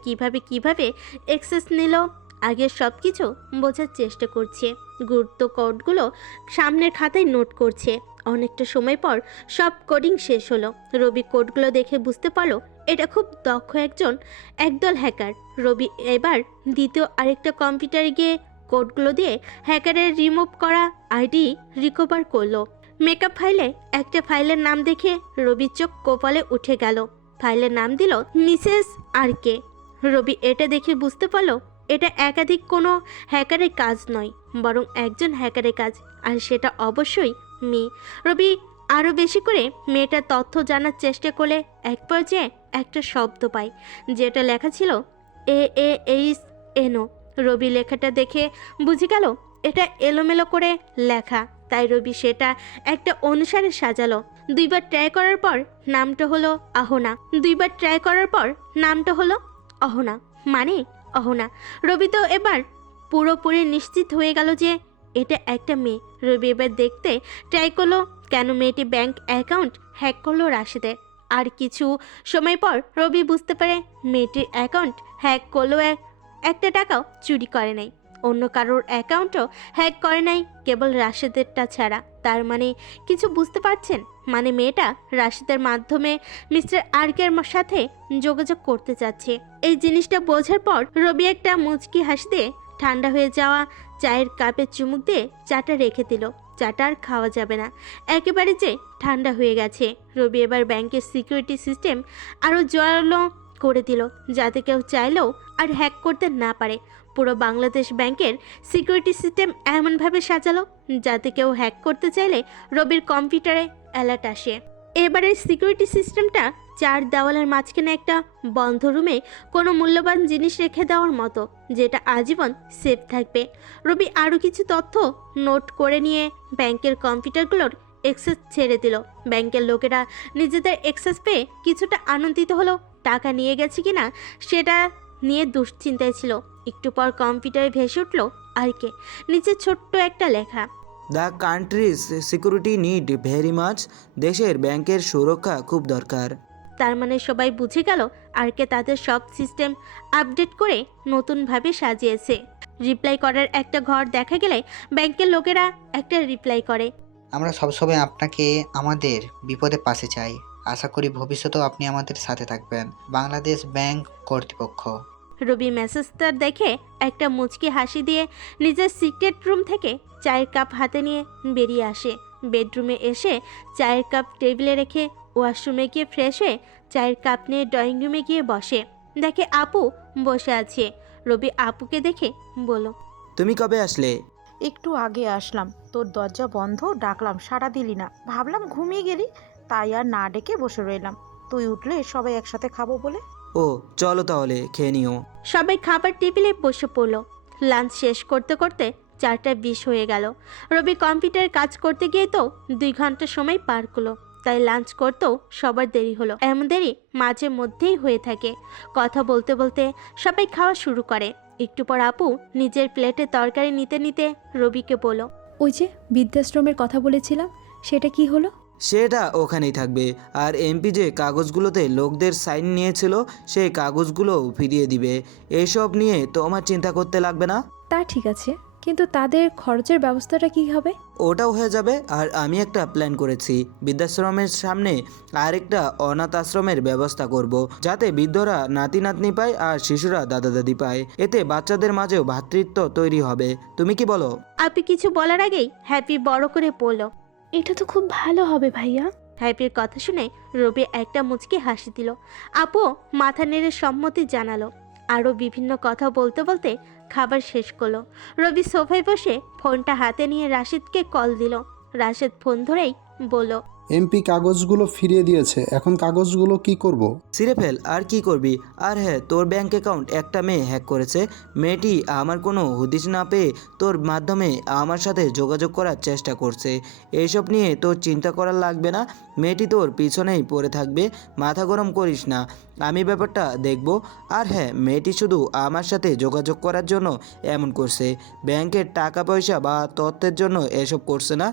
কিভাবে অ্যাক্সেস নিল আগের সব কিছু বোঝার চেষ্টা করছে। গুরুত্ব কোডগুলো সামনের খাতায় নোট করছে। অনেকটা সময় পর সব কোডিং শেষ হলো। রবি কোডগুলো দেখে বুঝতে পারলো এটা খুব দক্ষ একদল হ্যাকার। রবি এবার দ্বিতীয় আরেকটা কম্পিউটারে গিয়ে কোডগুলো দিয়ে হ্যাকারের রিমুভ করা আইডি রিকভার করলো। মেকআপ ফাইলে একটা ফাইলের নাম দেখে রবির চোখ কপালে উঠে গেল। ফাইলের নাম দিল মিসেস আরকে। রবি এটা দেখে বুঝতে পারলো এটা একাধিক কোনো হ্যাকারের কাজ নয়, বরং একজন হ্যাকারের কাজ, আর সেটা অবশ্যই মেয়ে। রবি আরও বেশি করে মেয়েটার তথ্য জানার চেষ্টা করলে এক পর্যায়ে একটা শব্দ পায়, যেটা লেখা ছিল AAHNO। রবি লেখাটা দেখে বুঝে গেল এটা এলোমেলো করে লেখা, তাই রবি সেটা একটা অনুসারে সাজালো। 2 বার ট্রাই করার পর নামটা হলো অহনা, মানে অহনা। রবি তো এবার পুরোপুরি নিশ্চিত হয়ে গেল যে এটা একটা মেয়ে। রবি এবার দেখতে ট্রাই করলো কেন মেয়েটি ব্যাংক অ্যাকাউন্ট হ্যাক করলো রাশিদের। আর কিছু সময় পর রবি বুঝতে পারে মেয়েটির অ্যাকাউন্ট হ্যাক করলেও একটা টাকাও চুরি করে নাই। অন্য কারোর অ্যাকাউন্টও হ্যাক করে নাই, কেবল রাশেদেরটা ছাড়া। তার মানে কিছু বুঝতে পারছেন? মানে মেয়েটা রাশেদের মাধ্যমে মিস্টার আরকের সাথে যোগাযোগ করতে চাচ্ছে। এই জিনিসটা বোঝার পর রবি একটা মুচকি হাসি দিয়ে ঠান্ডা হয়ে যাওয়া চায়ের কাপে চুমুক দিয়ে চাটা রেখে দিল। চাটা আর খাওয়া যাবে না, একেবারে যে ঠান্ডা হয়ে গেছে। রবি এবার ব্যাংকের সিকিউরিটি সিস্টেম আরও জোরালো করে দিল, যাতে কেউ চাইলেও আর হ্যাক করতে না পারে। পুরো বাংলাদেশ ব্যাংকের সিকিউরিটি সিস্টেম এমনভাবে সাজালো যাতে কেউ হ্যাক করতে চাইলে রবির কম্পিউটারে অ্যালার্ট আসে। এবারের সিকিউরিটি সিস্টেমটা 4 দেওয়ালের মাঝখানে একটা বন্ধ রুমে কোনো মূল্যবান জিনিস রেখে দেওয়ার মতো, যেটা আজীবন সেফ থাকবে। রবি আরও কিছু তথ্য নোট করে নিয়ে ব্যাংকের কম্পিউটারগুলোর অ্যাক্সেস ছেড়ে দিল। ব্যাংকের লোকেরা নিজেদের অ্যাক্সেস পেয়ে কিছুটা আনন্দিত হলো। টাকা নিয়ে গেছে কিনা সেটা নিয়ে দুশ্চিন্তায় ছিল। একটু পর কম্পিউটারে ভেসে উঠল আরকে নিচে ছোট্ট একটা লেখা, the countries security need very much. দেশের ব্যাংকের সুরক্ষা খুব দরকার। তার মানে সবাই বুঝে গেল আরকে তাদের সব সিস্টেম আপডেট করে নতুনভাবে সাজিয়েছে। রিপ্লাই করার একটা ঘর দেখা গেলে ব্যাংকের লোকেরা একটা রিপ্লাই করে, আমরা সবসময় আপনাকে আমাদের বিপদে পাশে চাই। আশা করি ভবিষ্যতেও আপনি আমাদের সাথে থাকবেন। বাংলাদেশ ব্যাংক কর্তৃপক্ষ। রবি মেসেজটা দেখে একটা মুচকি হাসি দিয়ে নিজের সিক্রেট রুম থেকে চায়ের কাপ হাতে নিয়ে বেরিয়ে আসে। বেডরুমে এসে চায়ের কাপ টেবিলে রেখে ওয়াশরুমে গিয়ে ফ্রেশ হয়ে চায়ের কাপ নিয়ে ড্রয়িং রুমে গিয়ে বসে। দেখে আপু বসে আছে। রবি আপুকে দেখে বলল, তুমি কবে আসলে? একটু আগে আসলাম, তোর দরজা বন্ধ, ডাকলাম সাড়া দিলি না, ভাবলাম ঘুমিয়ে গেলি, তাই আর না ডেকে বসে রইলাম। তুই উঠলে সবাই একসাথে খাবো বলে। ও চলো তাহলে খেয়ে নিও। সবাই খাবার টেবিলে বসে পড়ল। লাঞ্চ শেষ করতে করতে 4:20 হয়ে গেল। রবি কম্পিউটারে কাজ করতে গিয়ে তো 2 ঘন্টা সময় পার করলো, তাই লাঞ্চ করতেও সবার দেরি হলো। এমন দেরি মাঝে মধ্যেই হয়ে থাকে। কথা বলতে বলতে সবাই খাওয়া শুরু করে। একটু পর আপু নিজের প্লেটে তরকারি নিতে নিতে রবিকে বলল, ওই যে বৃদ্ধাশ্রমের কথা বলেছিলাম, সেটা কি হলো? সেটা ওখানেই থাকবে। আর এমপি যে কাগজগুলোতে লোকদের সাইন নিয়েছিল সেই কাগজগুলো ফিরিয়ে দিবে। এইসব নিয়ে তোমার চিন্তা করতে লাগবে না। তা ঠিক আছে, কিন্তু তাদের খরচের ব্যবস্থাটা কি হবে? ওটাও হয়ে যাবে। আর আমি একটা প্ল্যান করেছি, বৃদ্ধাশ্রমের সামনে আরেকটা অনাথ আশ্রমের ব্যবস্থা করব, যাতে বৃদ্ধরা নাতি নাতনি পায় আর শিশুরা দাদা দাদি পায়। এতে বাচ্চাদের মাঝেও ভ্রাতৃত্ব তৈরি হবে। তুমি কি বলো? আপু কিছু বলার আগেই হ্যাপি বড় করে বলল, এটা তো খুব ভালো হবে ভাইয়া। হ্যাপির কথা শুনে রবি একটা মুচকি হাসি দিল। আপু মাথা নেড়ে সম্মতি জানালো। আরও বিভিন্ন কথা বলতে বলতে খাবার শেষ করলো। রবি সোফায় বসে ফোনটা হাতে নিয়ে রাশিদকে কল দিল। রাশিদ ফোন ধরেই বলল, এমপি কাগজগুলো ফিরিয়ে দিয়েছে, এখন কাগজগুলো কি করব? ছিঁড়ে ফেল, আর কি করবি? আর হ্যাঁ, তোর ব্যাংক অ্যাকাউন্ট একটা মেয়ে হ্যাক করেছে। মেয়েটি আমার কোনো হদিশ না পেয়ে তোর মাধ্যমে আমার সাথে যোগাযোগ করার চেষ্টা করছে। এইসব নিয়ে তোর চিন্তা করার লাগবে না, মেয়েটি তোর পিছনেই পড়ে থাকবে। মাথা গরম করিস না, আমি ব্যাপারটা দেখব। আর হ্যাঁ, মেয়েটি শুধু আমার সাথে যোগাযোগ করার জন্য এমন করছে, ব্যাংকের টাকা পয়সা বা তথ্যের জন্য এসব করছে না।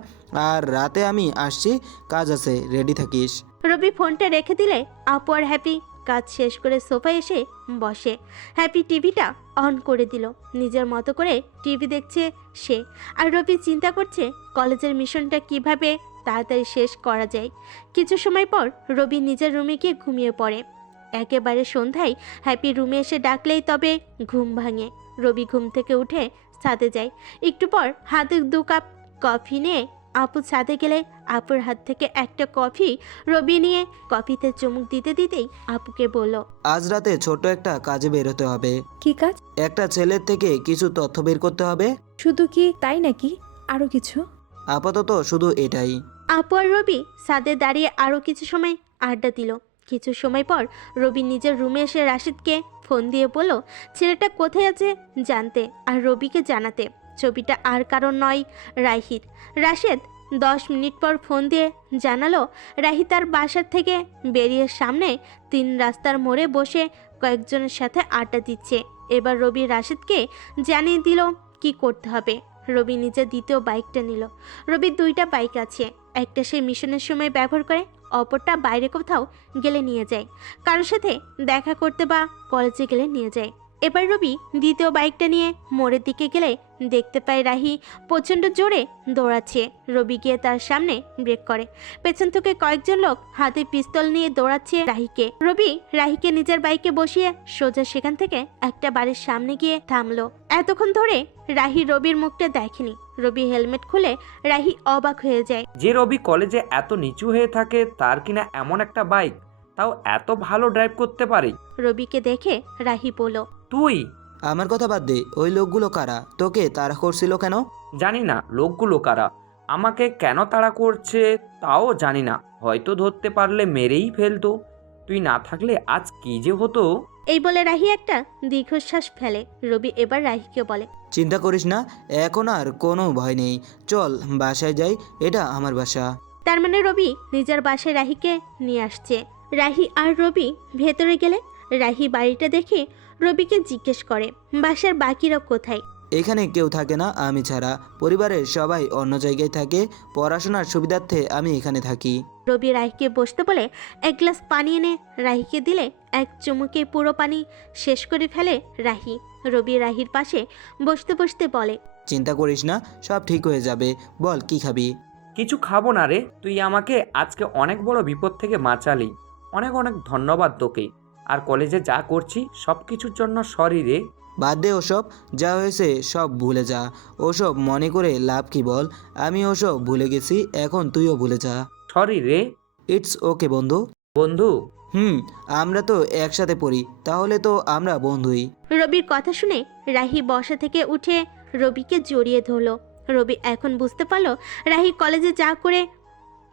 আর রাতে আমি আসছি, কাজ আছে, রেডি থাকিস। রবি ফোনটা রেখে দিলে আপু আর হ্যাপি কাজ শেষ করে সোফায় এসে বসে। হ্যাপি টিভিটা অন করে দিল। নিজের মতো করে টিভি দেখছে সে, আর রবি চিন্তা করছে কলেজের মিশনটা কিভাবে তাড়াতাড়ি শেষ করা যায়। কিছু সময় পর রবি নিজের রুমে গিয়ে ঘুমিয়ে পড়ে। একেবারে সন্ধ্যায় হ্যাপি রুমে এসে ডাকলেই তবে ঘুম ভাঙে। রবি ঘুম থেকে উঠে ছাদে যায়। একটু পর হাতে 2 কাপ কফি নিয়ে আপু ছাদে গেলে আপুর হাত থেকে একটা কফি রবি নিয়ে কফিতে চুমুক দিতে দিতেই আপুকে বলল, আজ রাতে ছোট একটা কাজে বের হতে হবে। কি কাজ? একটা ছেলের থেকে কিছু তথ্য বের করতে হবে। শুধু কি তাই নাকি আরও কিছু? আপাতত শুধু এটাই। আপু আর রবি ছাদে দাঁড়িয়ে আরও কিছু সময় আড্ডা দিল। কিছু সময় পর রবি নিজের রুমে এসে রাশিদকে ফোন দিয়ে বলল ছেলেটা কোথায় আছে জানতে আর রবিকে জানাতে। ছবিটা আর কারণ নয়, রাহিদ। রাশেদ 10 মিনিট পর ফোন দিয়ে জানালো রাহি তার বাসার থেকে বেরিয়ে সামনে 3 রাস্তার মোড়ে বসে কয়েকজনের সাথে আড্ডা দিচ্ছে। এবার রবি রাশেদকে জানিয়ে দিল কি করতে হবে। রবি নিজের দ্বিতীয় বাইকটা নিল। রবির 2টা বাইক আছে, একটা সে মিশনের সময় ব্যবহার করে, অপরটা বাইরে কোথাও গেলে নিয়ে যায়, কারোর সাথে দেখা করতে বা কলেজে গেলে নিয়ে যায়। এবার রবি দ্বিতীয় বাইকটা নিয়ে মোড়ের দিকে গেলে দেখতে পায় রাহি প্রচণ্ড জোরে দৌড়াচ্ছে। রবি গিয়ে তার সামনে ব্রেক করে। পেছন থেকে কয়েকজন লোক হাতে পিস্তল নিয়ে দৌড়াচ্ছে রাহিকে। রবি রাহিকে নিজের বাইকে বসিয়ে সোজা সেখান থেকে একটা বাড়ির সামনে গিয়ে থামলো। এতক্ষণ ধরে রাহি রবির মুখটা দেখেনি। রবি হেলমেট খুলে রাহি অবাক হয়ে যায়। যে রবি কলেজে এত নিচু হয়ে থাকে তার কিনা এমন একটা বাইক, তাও এত ভালো ড্রাইভ করতে পারে। রবিকে দেখে রাহি বলল, তুই? আমার কথা বাদ দে, ওই লোকগুলো কারা? তোকে তাড়া করছিল কেন? জানি না লোকগুলো কারা, আমাকে কেন তাড়া করছে তাও জানি না। হয়তো ধরতে পারলে মেরেই ফেলতো। তুই না থাকলে আজ কি যে হতো। এই বলে রাহি একটা দীর্ঘশ্বাস ফেলে। রবি এবার রাহিকে বলে, চিন্তা করিস না, এখন আর কোনো ভয় নেই। চল বাসায় যাই, এটা আমার বাসা। তার মানে রবি নিজের বাসায় রাহিকে নিয়ে আসছে। রাহি আর রবি ভেতরে গেলে রাহি বাড়িটা দেখে রবিকে জিজ্ঞেস করে, বাসার বাকিরা কোথায়? এখানে কেউ থাকে না আমি ছাড়া। পরিবারের সবাই অন্য জায়গায় থাকে। পড়াশোনার সুবিধার্থে আমি এখানে থাকি। রবি রাহিকে বসতে বলে এক গ্লাস পানি এনে রাহিকে দিলে এক চুমুকে পুরো পানি শেষ করে ফেলে রাহি। রবি রাহির পাশে বসতে বসতে বলে, চিন্তা করিস না, সব ঠিক হয়ে যাবে। বল কি খাবি? কিছু খাবো না রে, তুই আমাকে আজকে অনেক বড় বিপদ থেকে বাঁচালি। অনেক অনেক ধন্যবাদ তোকে। আর কলেজে যা করছি সব কিছুর জন্য সরি রে। বাদ দে ওসব, যা হয়েছে সব ভুলে যা। ওসব মনে করে লাভ কি বল? আমি ওসব ভুলে গেছি, এখন তুইও ভুলে যা। সরি রে। ইটস ওকে বন্ধু। বন্ধু? আমরা তো একসাথে পড়ি, তাহলে তো আমরা বন্ধুই। রবির কথা শুনে রাহি বসা থেকে উঠে রবিকে জড়িয়ে ধরলো। রবি এখন বুঝতে পারলো রাহি কলেজে যা করে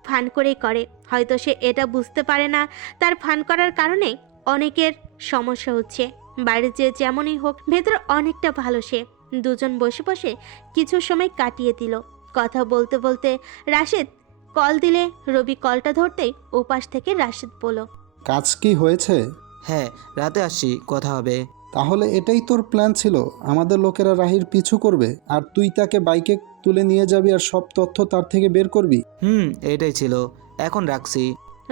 ফান করেই করে। হয়তো সে এটা বুঝতে পারে না তার ফান করার কারণে অনেকের সমস্যা হচ্ছে। বাইরে যে যেমনই হোক ভেতরে অনেকটা ভালো সে। দুজন বসে বসে কিছু সময় কাটিয়ে দিল। কথা বলতে বলতে রাশেদ কল দিলে রবি কলটা ধরতেই ওপাশ থেকে রাশেদ বলল, কাজ কি হয়েছে? হ্যাঁ, রাতে আসছি, কথা হবে। তাহলে এটাই তোর প্ল্যান ছিল? আমাদের লোকেরা রাহির পিছু করবে আর তুই তাকে বাইকে তুলে নিয়ে যাবি আর সব তথ্য তার থেকে বের করবি? এটাই ছিল। এখন রাখছি।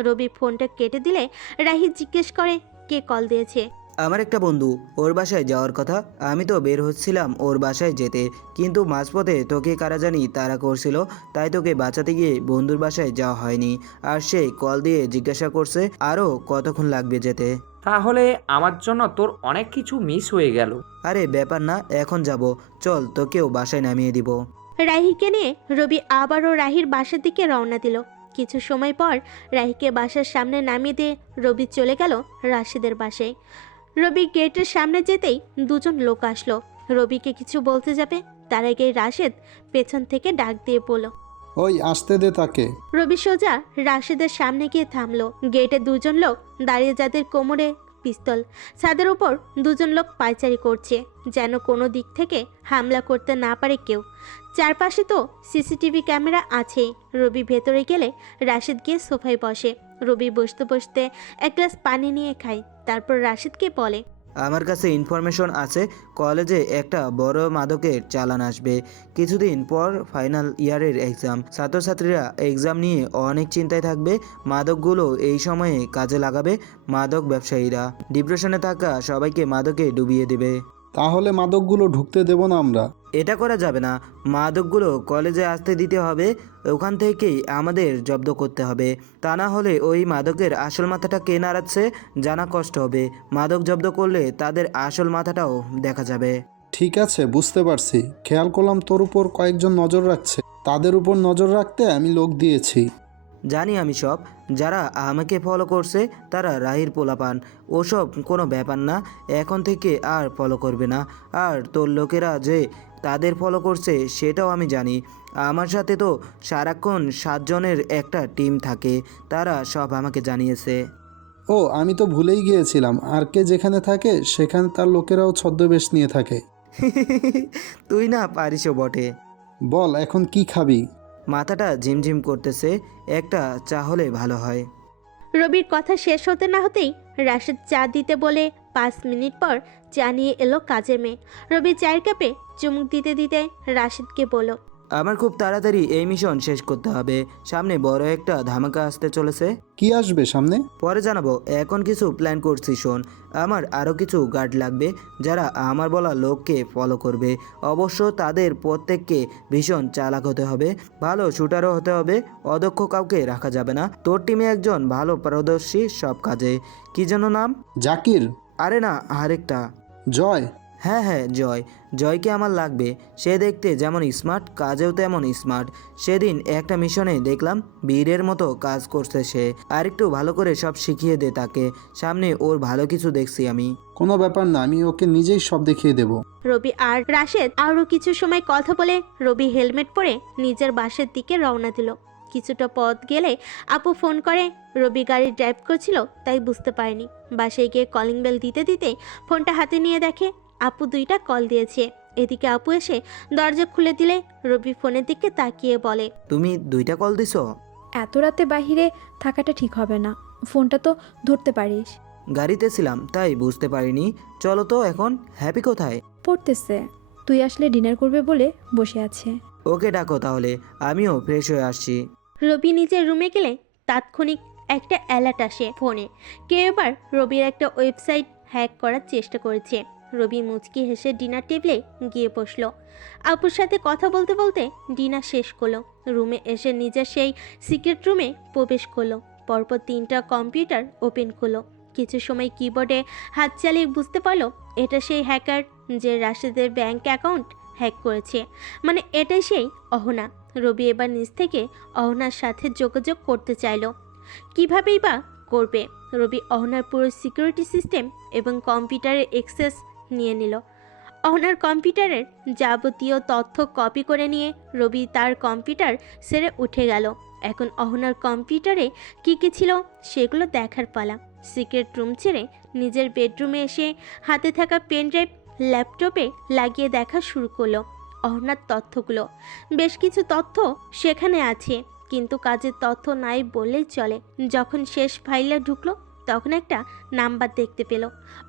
রবি ফোনটা কেটে দিলে রাহি জিজ্ঞেস করে, কে কল দিয়েছে? আমার একটা বন্ধু, ওর বাসায় যাওয়ার কথা। আমি তো বের হচ্ছিলাম ওর বাসায় যেতে, কিন্তু মাঝপথে তোকে কারা জানি তাড়া করছিল, তাই তোকে বাঁচাতে গিয়ে বন্ধুর বাসায় যাওয়া হয়নি। আর সে কল দিয়ে জিজ্ঞাসা করছে আরও কতক্ষণ লাগবে যেতে। তাহলে আমার জন্য তোর অনেক কিছু মিস হয়ে গেল। আরে ব্যাপার না, এখন যাব। চল তোকেও বাসায় নামিয়ে দিব। রাহিকে নিয়ে রবি আবারও রাহির বাসার দিকে রওনা দিল। কিছু সময় পর রাহিকে বাসার সামনে নামিয়ে দিয়ে রবি চলে গেল রাশিদের বাসায়। রবি গেটের সামনে যেতেই দুজন লোক আসলো। রবিকে কিছু বলতে যাবে তার আগে রাশেদ পেছন থেকে ডাক দিয়ে বলল, ওই আসতে দে তাকে। রবি সোজা রাশেদের সামনে গিয়ে থামলো। গেটে দুজন লোক দাঁড়িয়ে, যাদের কোমরে পিস্তল। ছাদের উপর দুজন লোক পায়চারি করছে, যেন কোনো দিক থেকে হামলা করতে না পারে কেউ। চারপাশে তো সিসিটিভি ক্যামেরা আছেই। রবি ভেতরে গেলে রাশেদ গিয়ে সোফায় বসে। রবি বসতে বসতে এক গ্লাস পানি নিয়ে খায়। তারপর রাশেদকে বলে, আমার কাছে ইনফরমেশন আছে, কলেজে একটা বড় মাদকের চালান আসবে। কিছুদিন পর ফাইনাল ইয়ারের এক্সাম। ছাত্রছাত্রীরা এক্সাম নিয়ে অনেক চিন্তায় থাকবে। মাদকগুলো এই সময়ে কাজে লাগাবে মাদক ব্যবসায়ীরা। ডিপ্রেশনে থাকা সবাইকে মাদকে ডুবিয়ে দেবে। তাহলে মাদকগুলো ঢুকতে দেব না আমরা? এটা করা যাবে না। মাদকগুলো কলেজে আসতে দিতে হবে, ওখান থেকেই আমাদের জব্দ করতে হবে। তা না হলে ওই মাদকের আসল মাথাটা কে নাড়াচ্ছে জানা কষ্ট হবে। মাদক জব্দ করলে তাদের আসল মাথাটাও দেখা যাবে। ঠিক আছে, বুঝতে পারছি। খেয়াল করলাম তোর উপর কয়েকজন নজর রাখছে। তাদের উপর নজর রাখতে আমি লোক দিয়েছি। জানি আমি সব। যারা আমাকে ফলো করছে তারা রাহির পোলাপান। ওসব কোনো ব্যাপার না, এখন থেকে আর ফলো করবে না। আর তোর লোকেরা যে তাদের ফলো করছে সেটাও আমি জানি। আমার সাথে তো সারাক্ষণ 7 জনের একটা টিম থাকে, তারা সব আমাকে জানিয়েছে। ও, আমি তো ভুলেই গিয়েছিলাম। আর কে যেখানে থাকে সেখানে তার লোকেরাও ছদ্মবেশ নিয়ে থাকে। তুই না পারিসও বটে। বল এখন কি খাবি? মাথাটা ঝিমঝিম করতেছে, একটা চা হলে ভালো হয়। রবির কথা শেষ হতে না হতেই রাশেদ চা দিতে বলে 5 মিনিট পর চা নিয়ে এলো কাজের মেয়ে। রবি চায়ের কাপে চুমুক দিতে দিতে রাশেদকে বলল, আমার খুব তাড়াতাড়ি এই মিশন শেষ করতে হবে, সামনে বড় একটা ধামাকা আসতে চলেছে। কি আসবে সামনে? পরে জানাবো, এখন কিছু প্ল্যান করছি শোন। আমার আরও কিছু গার্ড লাগবে যারা আমার বলা লোককে ফলো করবে। অবশ্য তাদের প্রত্যেককে ভীষণ চালাক হতে হবে, ভালো শুটারও হতে হবে, অদক্ষ কাউকে রাখা যাবে না। তোর টিমে একজন ভালো পারদর্শী সব কাজে, কি যেন নাম? জাকির? আরে না, আরেকটা। জয়? হ্যাঁ হ্যাঁ, জয়কে আমার লাগবে। সে দেখতে যেমন স্মার্ট, কাজেও তেমন স্মার্ট। সেদিন একটা মিশনে দেখলাম বীরের মতো কাজ করছে সে। আর একটু ভালো করে সব শিখিয়ে দে তাকে, সামনে ওর ভালো কিছু দেখছি আমি। কোনো ব্যাপার না, আমি ওকে নিজেই সব দেখিয়ে দেব। রবি আর রাশেদ আরও কিছু সময় কথা বলে রবি হেলমেট পরে নিজের বাসের দিকে রওনা দিল। কিছুটা পথ গেলে আপু ফোন করে। রবি গাড়ি ড্রাইভ করছিল তাই বুঝতে পারেনি। বাসায় গিয়ে কলিং বেল দিতে দিতে ফোনটা হাতে নিয়ে দেখে আপু 2টা কল দিয়েছে। এদিকে আপু এসে দরজা খুলে দিলে রবি ফোনের দিকে তাকিয়ে বলে, তুমি 2টা কল দিছো? এত রাতে বাহিরে থাকাটা ঠিক হবে না, ফোনটা তো ধরতে পারিস। গাড়িতে ছিলাম তাই বুঝতে পারিনি। চলো তো এখন। হ্যাপি কোথায়? পড়তেছে, তুই আসলে ডিনার করবে বলে বসে আছে। ওকে ডাকো তাহলে, আমিও ফ্রেশ হয়ে আসছি। রবি নিজের রুমে গেলে তাৎক্ষণিক একটা অ্যালার্ট আসে ফোনে। কেউ এবার রবির একটা ওয়েবসাইট হ্যাক করার চেষ্টা করেছে। রবি মুচকি হেসে ডিনার টেবিলে গিয়ে বসলো। আপুর সাথে কথা বলতে বলতে ডিনার শেষ করলো। রুমে এসে নিজের সেই সিক্রেট রুমে প্রবেশ করলো। পরপর 3টা কম্পিউটার ওপেন করলো। কিছু সময় কিবোর্ডে হাত চালিয়ে বুঝতে পারলো এটা সেই হ্যাকার যে রাশেদের ব্যাংক অ্যাকাউন্ট হ্যাক করেছে। মানে এটাই সেই অহনা। রবি এবার নিজ থেকে অহনার সাথে যোগাযোগ করতে চাইলো। কীভাবেই বা করবে? রবি অহনার পুরো সিকিউরিটি সিস্টেম এবং কম্পিউটারের অ্যাক্সেস নিয়ে নিল। অহনার কম্পিউটারের যাবতীয় তথ্য কপি করে নিয়ে রবি তার কম্পিউটার সেরে উঠে গেল। এখন অহনার কম্পিউটারে কী কী ছিল সেগুলো দেখার পালা। সিক্রেট রুম ছেড়ে নিজের বেডরুমে এসে হাতে থাকা পেন ড্রাইভ ল্যাপটপে লাগিয়ে দেখা শুরু করলো অহনার তথ্যগুলো। বেশ কিছু তথ্য সেখানে আছে, কিন্তু কাজের তথ্য নাই বললেই চলে। যখন শেষ ফাইলে ঢুকলো তখন একটা নাম্বার দেখতে পেল।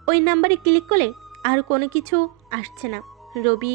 ওই নাম্বারে ক্লিক করলে আর কোনো কিছু আসছে না। রবি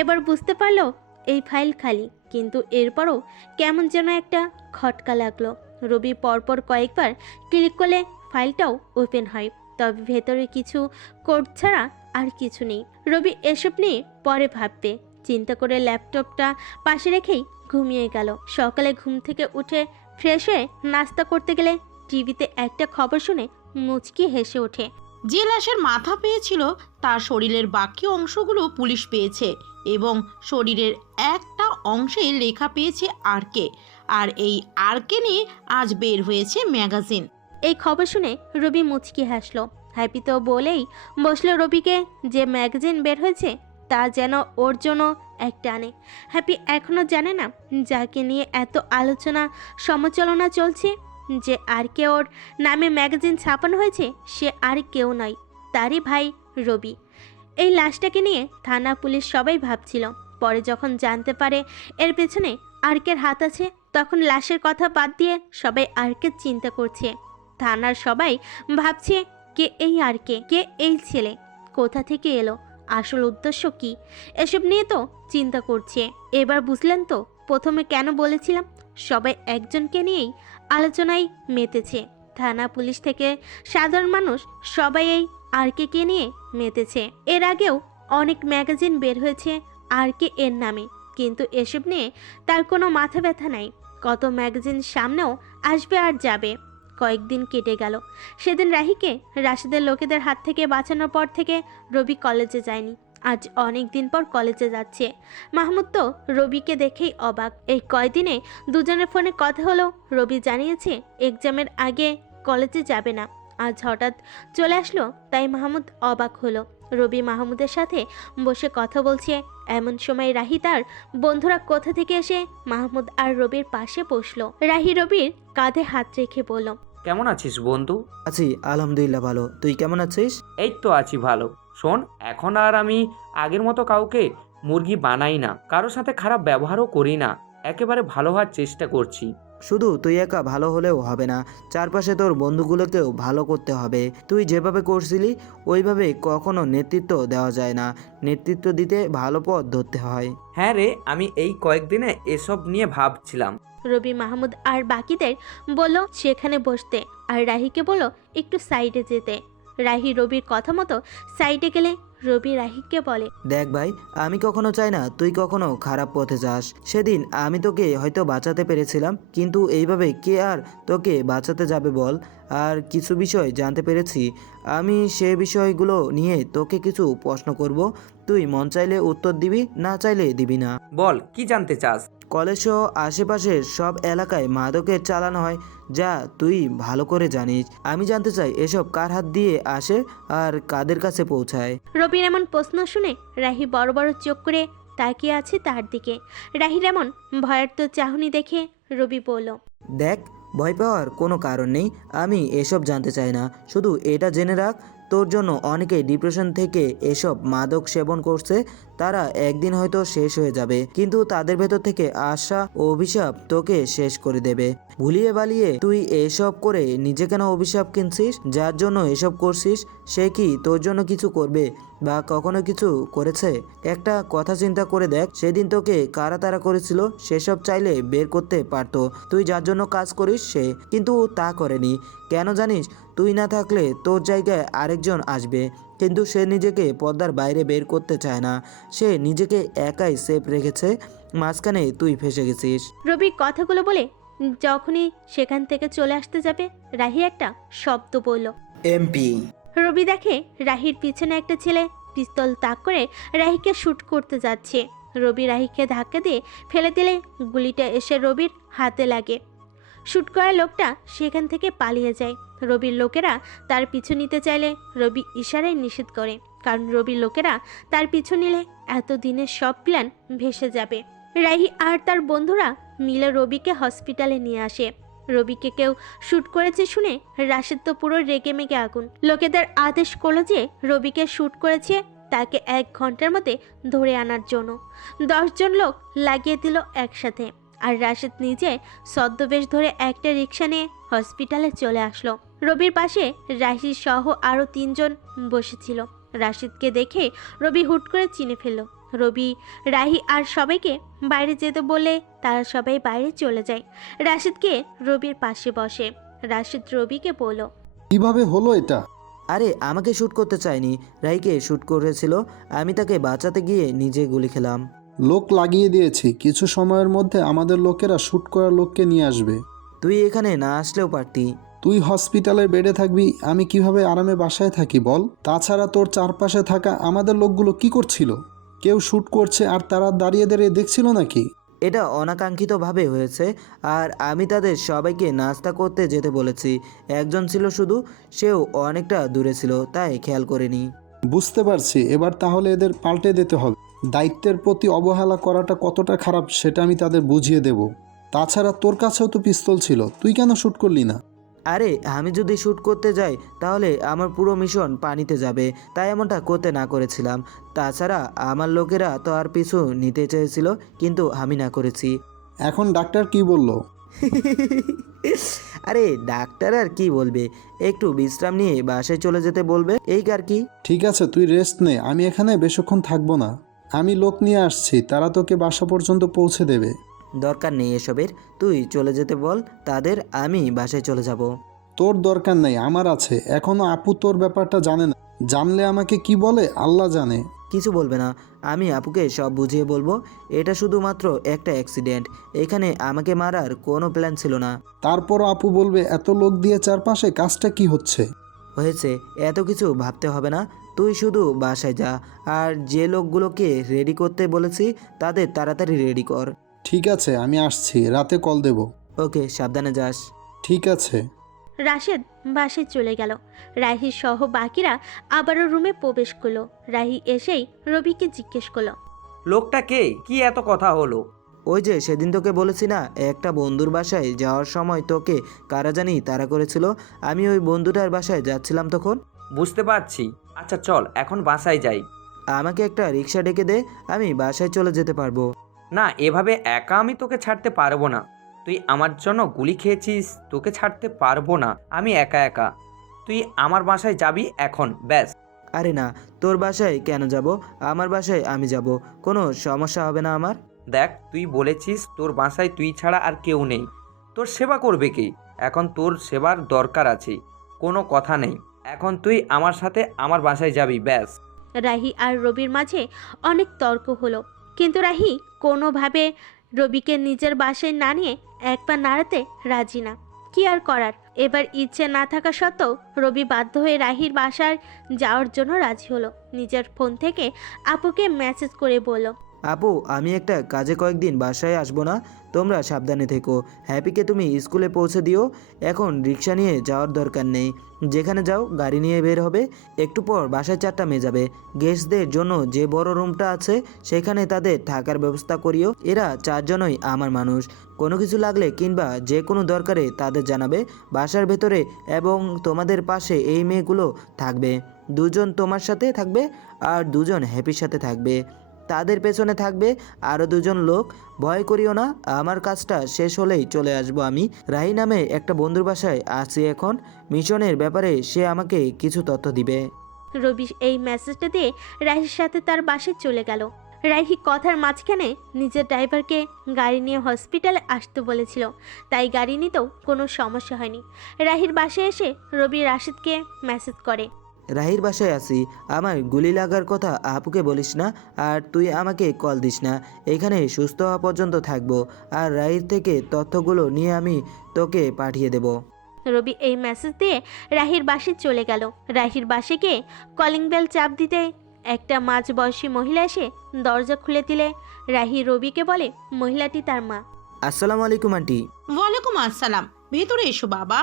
এবার বুঝতে পারলো এই ফাইল খালি, কিন্তু এরপরও কেমন যেন একটা খটকা লাগলো। রবি পরপর কয়েকবার ক্লিক করলে ফাইলটাও ওপেন হয়, তবে ভেতরে কিছু কোড ছাড়া আর কিছু নেই। রবি এসব নিয়ে পরে ভাববে চিন্তা করে ল্যাপটপটা পাশে রেখেই ঘুমিয়ে গেল। সকালে ঘুম থেকে উঠে ফ্রেশ হয়ে নাস্তা করতে গেলে টিভিতে একটা খবর শুনে মুচকি হেসে ওঠে। যে লাশের মাথা পেয়েছিল তার শরীরের বাকি অংশগুলো পুলিশ পেয়েছে এবং শরীরের একটা অংশে লেখা পেয়েছে আরকে। আর এই আরকে নিয়ে আজ বের হয়েছে ম্যাগাজিন। এই খবর শুনে রবি মুচকি হাসলো। হ্যাপি তো বলেই বসলো রবিকে যে ম্যাগাজিন বের হয়েছে তা যেন ওর জন্য এক টানে। হ্যাপি এখনও জানে না যাকে নিয়ে এত আলোচনা সমালোচনা চলছে। যে আর কে ওর নামে ম্যাগাজিন ছাপানো হয়েছে সে আর কেউ নয়, তারই ভাই রবি। এই লাশটাকে নিয়ে থানা পুলিশ সবাই ভাবছিল। পরে যখন জানতে পারে এর পেছনে আরকের হাত আছে তখন লাশের কথা বাদ দিয়ে সবাই আরকের চিন্তা করছে। থানার সবাই ভাবছে কে এই আরকে, কে এই ছেলে, কোথা থেকে এলো, আসল উদ্দেশ্য কি, এসব নিয়ে তো চিন্তা করছে। এবার বুঝলেন তো প্রথমে কেন বলেছিলাম সবাই একজনকে নিয়েই আলোচনায় মেতেছে। থানা পুলিশ থেকে সাধারণ মানুষ সবাই এই আরকে নিয়ে মেতেছে। এর আগেও অনেক ম্যাগাজিন বের হয়েছে আরকে এর নামে, কিন্তু এসব নিয়ে তার কোনো মাথা ব্যথা নাই। কত ম্যাগাজিন সামনেও আসবে আর যাবে। কয়েকদিন কেটে গেল। সেদিন রাহিকে রাশেদের লোকেদের হাত থেকে বাঁচানোর পর থেকে রবি কলেজে যায়নি। আজ অনেক দিন পর কলেজে যাচ্ছে। মাহমুদ তো রবিকে দেখেই অবাক। এই কয়দিনে দুজনের ফোনে কথা হলো। রবি জানিয়েছে এক্সামের আগে কলেজে যাবে না। আজ হঠাৎ চলে আসলো তাই মাহমুদ অবাক হলো। রবি মাহমুদের সাথে বসে কথা বলছে, এমন সময় রাহি তার বন্ধুরা কোথা থেকে এসে মাহমুদ আর রবির পাশে বসলো। রাহি রবির কাঁধে হাত রেখে বলল, কেমন আছিস বন্ধু? আছি আলহামদুলিল্লাহ ভালো, তুই কেমন আছিস? এই তো আছি ভালো। শোন, এখন আর আমি আগের মতো কাউকে মুরগি বানাই না, কারোর সাথে খারাপ ব্যবহারও করি না, একেবারে ভালো হওয়ার চেষ্টা করছি। শুধু তুই একা ভালো হলেও হবে না, চারপাশে তোর বন্ধুগুলোকেও ভালো করতে হবে। তুই যেভাবে করছিলি ওইভাবে কখনো নেতৃত্ব দেওয়া যায় না, নেতৃত্ব দিতে ভালো পথ ধরতে হয়। হ্যাঁ রে, আমি এই কয়েকদিনে এসব নিয়ে ভাবছিলাম। রবি মাহমুদ আর বাকিদের বলল সেখানে বসতে, আর রাহিকে বলল একটু সাইডে যেতে। রাহি রবির কথা মতো সাইডে গেলে রবি রাহিকে বলে, দেখ ভাই, আমি কখনো চাই না তুই কখনো খারাপ পথে যাস। সেদিন আমি তোকে হয়তো বাঁচাতে পেরেছিলাম, কিন্তু এইভাবে কে আর তোকে বাঁচাতে যাবে বল। আর কিছু বিষয় জানতে পেরেছি, আমি সে বিষয়গুলো নিয়ে তোকে কিছু প্রশ্ন করব, তুই মন চাইলে উত্তর দিবি, না চাইলে দিবি না। বল, কি জানতে চাস? কলেজ সহ আশেপাশের সব এলাকায় মাদকের চালান হয়, যা তুই ভালো করে জানিস। আমি জানতে চাই এসব কার হাত দিয়ে আসে আর কাদের কাছে পৌঁছায়। রবির এমন প্রশ্ন শুনে রাহি বড় বড় চোখ করে তাকিয়ে আছে তার দিকে। রাহির এমন ভয়ার্ত চাহনি দেখে রবি বলল, দেখ, ভয় পাওয়ার কোনো কারণ নেই, আমি এসব জানতে চাই না। শুধু এটা জেনে রাখ, তোর জন্য অনেকে ডিপ্রেশন থেকে এসব মাদক সেবন করছে, তারা একদিন হয়তো শেষ হয়ে যাবে, কিন্তু তাদের ভেতর থেকে আশা ও অভিশাপ তোকে শেষ করে দেবে। ভুলিয়ে বালিয়ে তুই এসব করে নিজে কেন অভিশাপ কিনছিস? যার জন্য এসব করছিস সে কি তোর জন্য কিছু করবে বা কখনো কিছু করেছে? একটা কথা চিন্তা করে দেখ, সেদিন তোকে কারা তারা করেছিল, সেসব চাইলে বের করতে পারতো। তুই যার জন্য কাজ করিস সে কিন্তু তা করেনি। কেন জানিস? তুই না থাকলে তোর জায়গায় আরেকজন আসবে, কিন্তু সে নিজেকে পর্দার বাইরে বের করতে চায় না, সে নিজেকে একাই সেফ রেখেছে, মাঝখানে তুই ফেসে গেছিস। রবি কথাগুলো বলে যখনই সেখান থেকে চলে আসতে যাবে রাহি একটা শব্দ বলল, এমপি। রবি দেখে রাহির পিছনে একটা ছেলে পিস্তল তাক করে রাহিকে শুট করতে যাচ্ছে। রবি রাহিকে ধাক্কা দিয়ে ফেলে দিলে গুলিটা এসে রবির হাতে লাগে। শুট করা লোকটা সেখান থেকে পালিয়ে যায়। রবির লোকেরা তার পিছু নিতে চাইলে রবি ইশারায় নিষেধ করে, কারণ রবির লোকেরা তার পিছু নিলে এতদিনের সব প্ল্যান ভেসে যাবে। রাহি আর তার বন্ধুরা মিলে রবিকে হসপিটালে নিয়ে আসে। রবিকে কেউ শ্যুট করেছে শুনে রাশেদ তো পুরো রেগে মেগে আগুন। লোকেদের আদেশ করলো যে রবিকে শ্যুট করেছে তাকে 1 ঘন্টার মধ্যে ধরে আনার জন্য। 10 জন লোক লাগিয়ে দিল একসাথে, আর রাশেদ নিজে ছদ্মবেশ ধরে একটা রিক্সা নিয়ে হসপিটালে চলে আসলো। রবির পাশে রাশিদ সহ আরও 3 জন বসেছিল। রাশিদকে দেখে রবি হুট করে চিনে ফেলল। রবি, রাহি আর সবাইকে বাইরে যেতে বলে তারা সবাই বাইরে চলে যায়। রাশিদকে রবির পাশে বসে। রাশিদ রবিকে বলল, কিভাবে হলো এটা? আরে আমাকে শ্যুট করতে চায়নি, রাইকে শ্যুট করেছিল, আমি তাকে বাঁচাতে গিয়ে নিজে গুলি খেলাম। লোক লাগিয়ে দিয়েছি, কিছু সময়ের মধ্যে আমাদের লোকেরা শ্যুট করা লোককে নিয়ে আসবে। তুই এখানে না আসলেও পারতি। তুই হসপিটালের বেডে থাকবি, আমি কিভাবে আরামে বাসায় থাকি বল? তাছাড়া তোর চারপাশে থাকা আমাদের লোকগুলো কি করছিল? কেউ শ্যুট করছে আর তারা দাঁড়িয়ে দাঁড়িয়ে দেখছিল নাকি? এটা অনাকাঙ্ক্ষিতভাবে হয়েছে, আর আমি তাদের সবাইকে নাস্তা করতে যেতে বলেছি। একজন ছিল শুধু, সেও অনেকটা দূরে ছিল, তাই খেয়াল করিনি। বুঝতে পারছি, এবার তাহলে এদের পাল্টে দিতে হবে। দায়িত্বের প্রতি অবহেলা করাটা কতটা খারাপ সেটা আমি তাদের বুঝিয়ে দেব। তাছাড়া তোর কাছেও তো পিস্তল ছিল, তুই কেন শ্যুট করলি না? আরে আমি যদি শ্যুট করতে যাই তাহলে আমার পুরো মিশন পানিতে যাবে, তাই এমনটা করতে না করেছিলাম। তাছাড়া আমার লোকেরা তো আর পিছু নিতে চেয়েছিল, কিন্তু আমি না করেছি। এখন ডাক্তার কি বলল? আরে ডাক্তার আর কি বলবে, একটু বিশ্রাম নিয়ে বাসায় চলে যেতে বলবে, এই আর কি। ঠিক আছে, তুই রেস্ট নে, আমি এখানে বেশিক্ষণ থাকবো না। আমি লোক নিয়ে আসছি, তারা তোকে বাসা পর্যন্ত পৌঁছে দেবে। দরকার নেই এসবের, তুই চলে যেতে বল তাদের, আমি বাসায় চলে যাব। তোর দরকার নেই, আমার আছে। এখনো আপু তোর ব্যাপারটা জানে না, জানলে আমাকে কি বলে আল্লাহ জানে। কিছু বলবে না, আমি আপুকে সব বুঝিয়ে বলবো। এটা শুধুমাত্র একটা অ্যাক্সিডেন্ট, এখানে আমাকে মারার কোনো প্ল্যান ছিল না। তারপর আপু বলবে এত লোক দিয়ে চারপাশে কাজটা কি হচ্ছে। হয়েছে, এত কিছু ভাবতে হবে না, তুই শুধু বাসায় যা, আর যে লোকগুলোকে রেডি করতে বলেছি তাদের তাড়াতাড়ি রেডি কর। ঠিক আছে, আমি আসছি, রাতে কল দেব। ওকে, সাবধানে যাস। ঠিক আছে। রাশেদ বাসে চলে গেল। রাহি সহ বাকিরা আবারও রুমে প্রবেশ করলো। রাহি এসেই রবিকে জিজ্ঞেস করলো, লোকটা কে? কি এত কথা হলো? ওই যে সেদিন তোকে বলেছি না, একটা বন্ধুর বাসায় যাওয়ার সময় তোকে কারা জানি তাড়া করেছিল, আমি ওই বন্ধুটার বাসায় যাচ্ছিলাম তখন। বুঝতে পারছি। আচ্ছা চল এখন বাসায় যাই। আমাকে একটা রিক্সা ডেকে দে, আমি বাসায় চলে যেতে পারবো। না, এভাবে একা আমি তোকে ছাড়তে পারবো না। তুই আমার জন্য গুলি খেয়েছিস, তোকে ছাড়তে পারবো না আমি একা একা। তুই আমার বাসায় যাবি এখন, ব্যাস। আরে না, তোর বাসায় কেন যাব? আমার বাসায় আমি যাব, কোনো সমস্যা হবে না আমার। দেখ, তুই বলেছিস তোর বাসায় তুই ছাড়া আর কেউ নেই, তোর সেবা করবে কে? এখন তোর সেবার দরকার আছে, কোনো কথা নেই। এখন তুই আমার সাথে আমার বাসায় যাবি, ব্যাস। রাহি আর রবির মাঝে অনেক তর্ক হলো, কিন্তু রাহি কোনোভাবে রবিকে নিজের বাসায় না নিয়ে এক পা নাড়াতে রাজি না। কি আর করার, এবার ইচ্ছে না থাকা সত্ত্বেও রবি বাধ্য হয়ে রাহির বাসায় যাওয়ার জন্য রাজি হলো। নিজের ফোন থেকে আপুকে মেসেজ করে বলল, আপু, আমি একটা কাজে কয়েকদিন বাসায় আসবো না, তোমরা সাবধানে থেকো। হ্যাপিকে তুমি স্কুলে পৌঁছে দিও। এখন রিক্সা নিয়ে যাওয়ার দরকার নেই, যেখানে যাও গাড়ি নিয়ে বের হবে। একটু পর বাসায় 4টা মেয়ে যাবে। গেস্টদের জন্য যে বড় রুমটা আছে সেখানে তাদের থাকার ব্যবস্থা করিও। এরা 4 জনই আমার মানুষ, কোনো কিছু লাগলে কিংবা যে কোনো দরকারে তাদের জানাবে। বাসার ভেতরে এবং তোমাদের পাশে এই মেয়েগুলো থাকবে। 2 জন তোমার সাথে থাকবে আর 2 জন হ্যাপির সাথে থাকবে। তাদের পেছনে থাকবে আরও 2 জন লোক। ভয় করিও না, আমার কাজটা শেষ হলেই চলে আসবো আমি। রাহি নামে একটা বন্ধুর বাসায় আছি এখন। মিশনের ব্যাপারে সে আমাকে কিছু তথ্য দিবে। রবি এই মেসেজটা দিয়ে রাহির সাথে তার বাসায় চলে গেল। রাহি কথার মাঝখানে নিজের ড্রাইভারকে গাড়ি নিয়ে হসপিটালে আসতে বলেছিল, তাই গাড়ি নিতেও কোনো সমস্যা হয়নি। রাহির বাসায় এসে রবি রাশিদকে মেসেজ করে, রাহির বাসায় আছি, আমার গুলি লাগার কথা আপুকে বলিস না, আর তুই আমাকে কল দিস না। এখানে সুস্থ হওয়া পর্যন্ত থাকবো, আর রাহির থেকে তথ্যগুলো নিয়ে আমি তোকে পাঠিয়ে দেব। রবি এই মেসেজ দিয়ে রাহির বাসায় চলে গেল। রাহির বাসে গিয়ে কলিং বেল চাপ দিতে একটা মাঝবয়সী মহিলা এসে দরজা খুলে দিলে রাহি রবিকে বলে মহিলাটি তার মা। আসসালামু আলাইকুম আন্টি। ওয়ালাইকুম আসসালাম, ভেতরে এসো বাবা।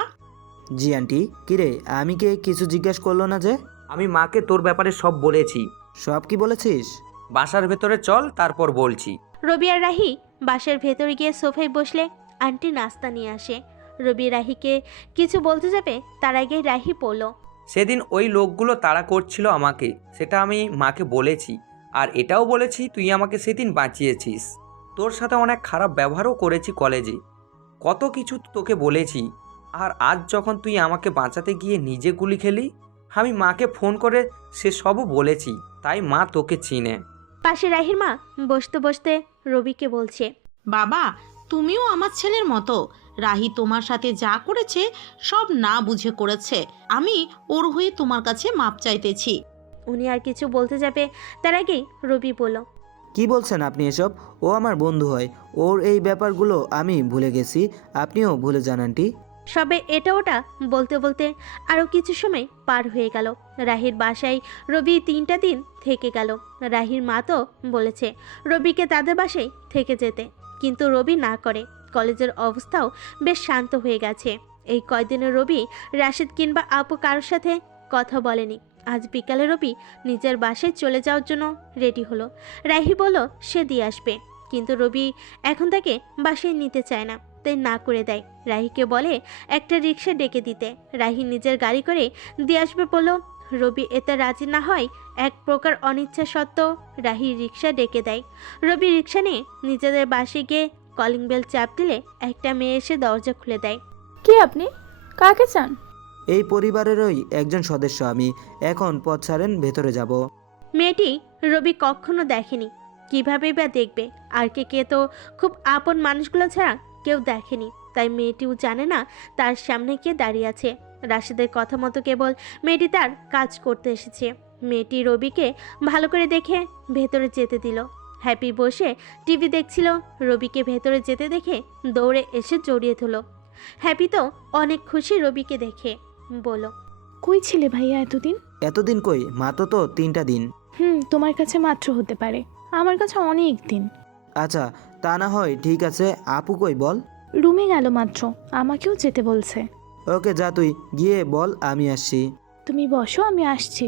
জি আন্টি। কিরে, আমি কে কিছু জিজ্ঞেস করলো না যে? আমি মাকে তোর ব্যাপারে সব বলেছি। সব কি বলেছিস? বাসার ভেতরে চল, তারপর বলছি। রবি আর রাহি বাসার ভেতরে গিয়ে সোফায় বসলে আন্টি নাস্তা নিয়ে আসে। রবি রাহিকে কিছু বলতে যাবে তার আগে রাহি বলল, সেদিন ওই লোকগুলো তাড়া করছিল আমাকে, সেটা আমি মাকে বলেছি। আর এটাও বলেছি তুই আমাকে সেদিন বাঁচিয়েছিস। তোর সাথে অনেক খারাপ ব্যবহারও করেছি কলেজে, কত কিছু তোকে বলেছি। আর আজ যখন তুই আমাকে বাঁচাতে গিয়ে নিজে গুলি খেলি, আমি মাকে ফোন করে সে সবও বলেছি, তাই মা তোকে চিনে। পাশে রাহির মা বসতে বসতে রবিকে বলছে, বাবা, তুমিও আমার ছেলের মতো। রাহি তোমার সাথে যা করেছে সব না বুঝে করেছে। আমি ওর হয়ে তোমার কাছে মাপ চাইতেছি। উনি আর কিছু বলতে যাবে তার আগেই রবি বলল, কি বলছেন আপনি এসব? ও আমার বন্ধু হয়, ওর এই ব্যাপারগুলো আমি ভুলে গেছি, আপনিও ভুলে যান আন্টি। সবে এটা ওটা বলতে বলতে আরও কিছু সময় পার হয়ে গেল। রাহির বাসায় রবি 3টা দিন থেকে গেল। রাহির মা তো বলেছে রবিকে তাদের বাসায় থেকে যেতে, কিন্তু রবি না করে। কলেজের অবস্থাও বেশ শান্ত হয়ে গেছে। এই কয়দিনে রবি রাশিদ কিংবা আপু কারোর সাথে কথা বলেনি। আজ বিকালে রবি নিজের বাসায় চলে যাওয়ার জন্য রেডি হলো। রাহি বলল সে দিয়ে আসবে, কিন্তু রবি এখন তাকে বাসায় নিতে চায় না, তাই না করে দেয়। রাহিকে বলে একটা রিক্সা ডেকে দিতে। রাহি নিজের গাড়ি করে দিয়ে আসবে বলল। রবি এতে রাজি না হয় এক প্রকার অনিচ্ছা সত্ত্বেও রাহি রিক্সা ডেকে দেয়। রবি রিক্সা নিয়ে নিজেদের বাসায় গিয়ে কলিং বেল চাপ দিলে একটা মেয়ে এসে দরজা খুলে দেয়। কে আপনি? কাকে চান? এই পরিবারেরই একজন সদস্য আমি। এখন পথ ছাড়েন, ভেতরে যাব। মেয়েটি রবি কখনো দেখেনি, কিভাবে বা দেখবে? আর কে তো খুব আপন মানুষগুলো ছাড়া কেউ দেখেনি, তাই মেয়েটিও জানে না তার সামনে কে দাঁড়িয়ে আছে। রাশিদের কথা মতো কেবল মেয়েটি তার কাজ করতে এসেছে। মেয়েটি রবিকে ভালো করে দেখে ভেতরে যেতে দিল। হ্যাপি বসে টিভি দেখছিল। রবিকে ভেতরে যেতে দেখে দৌড়ে এসে জড়িয়ে ধরল। হ্যাপি তো অনেক খুশি রবিকে দেখে, বলল, কই ছিলে ভাইয়া এতদিন? এতদিন কই, মাত্র তো 3টা দিন। তোমার কাছে মাত্র হতে পারে, আমার কাছে অনেক দিন। আচ্ছা, তা না হয় ঠিক আছে। আপু কই বল? রুমে গেল মাত্র, আমাকেও যেতে বলছে। ওকে, যা তুই গিয়ে বল আমি আসছি। তুমি বসো, আমি আসছি।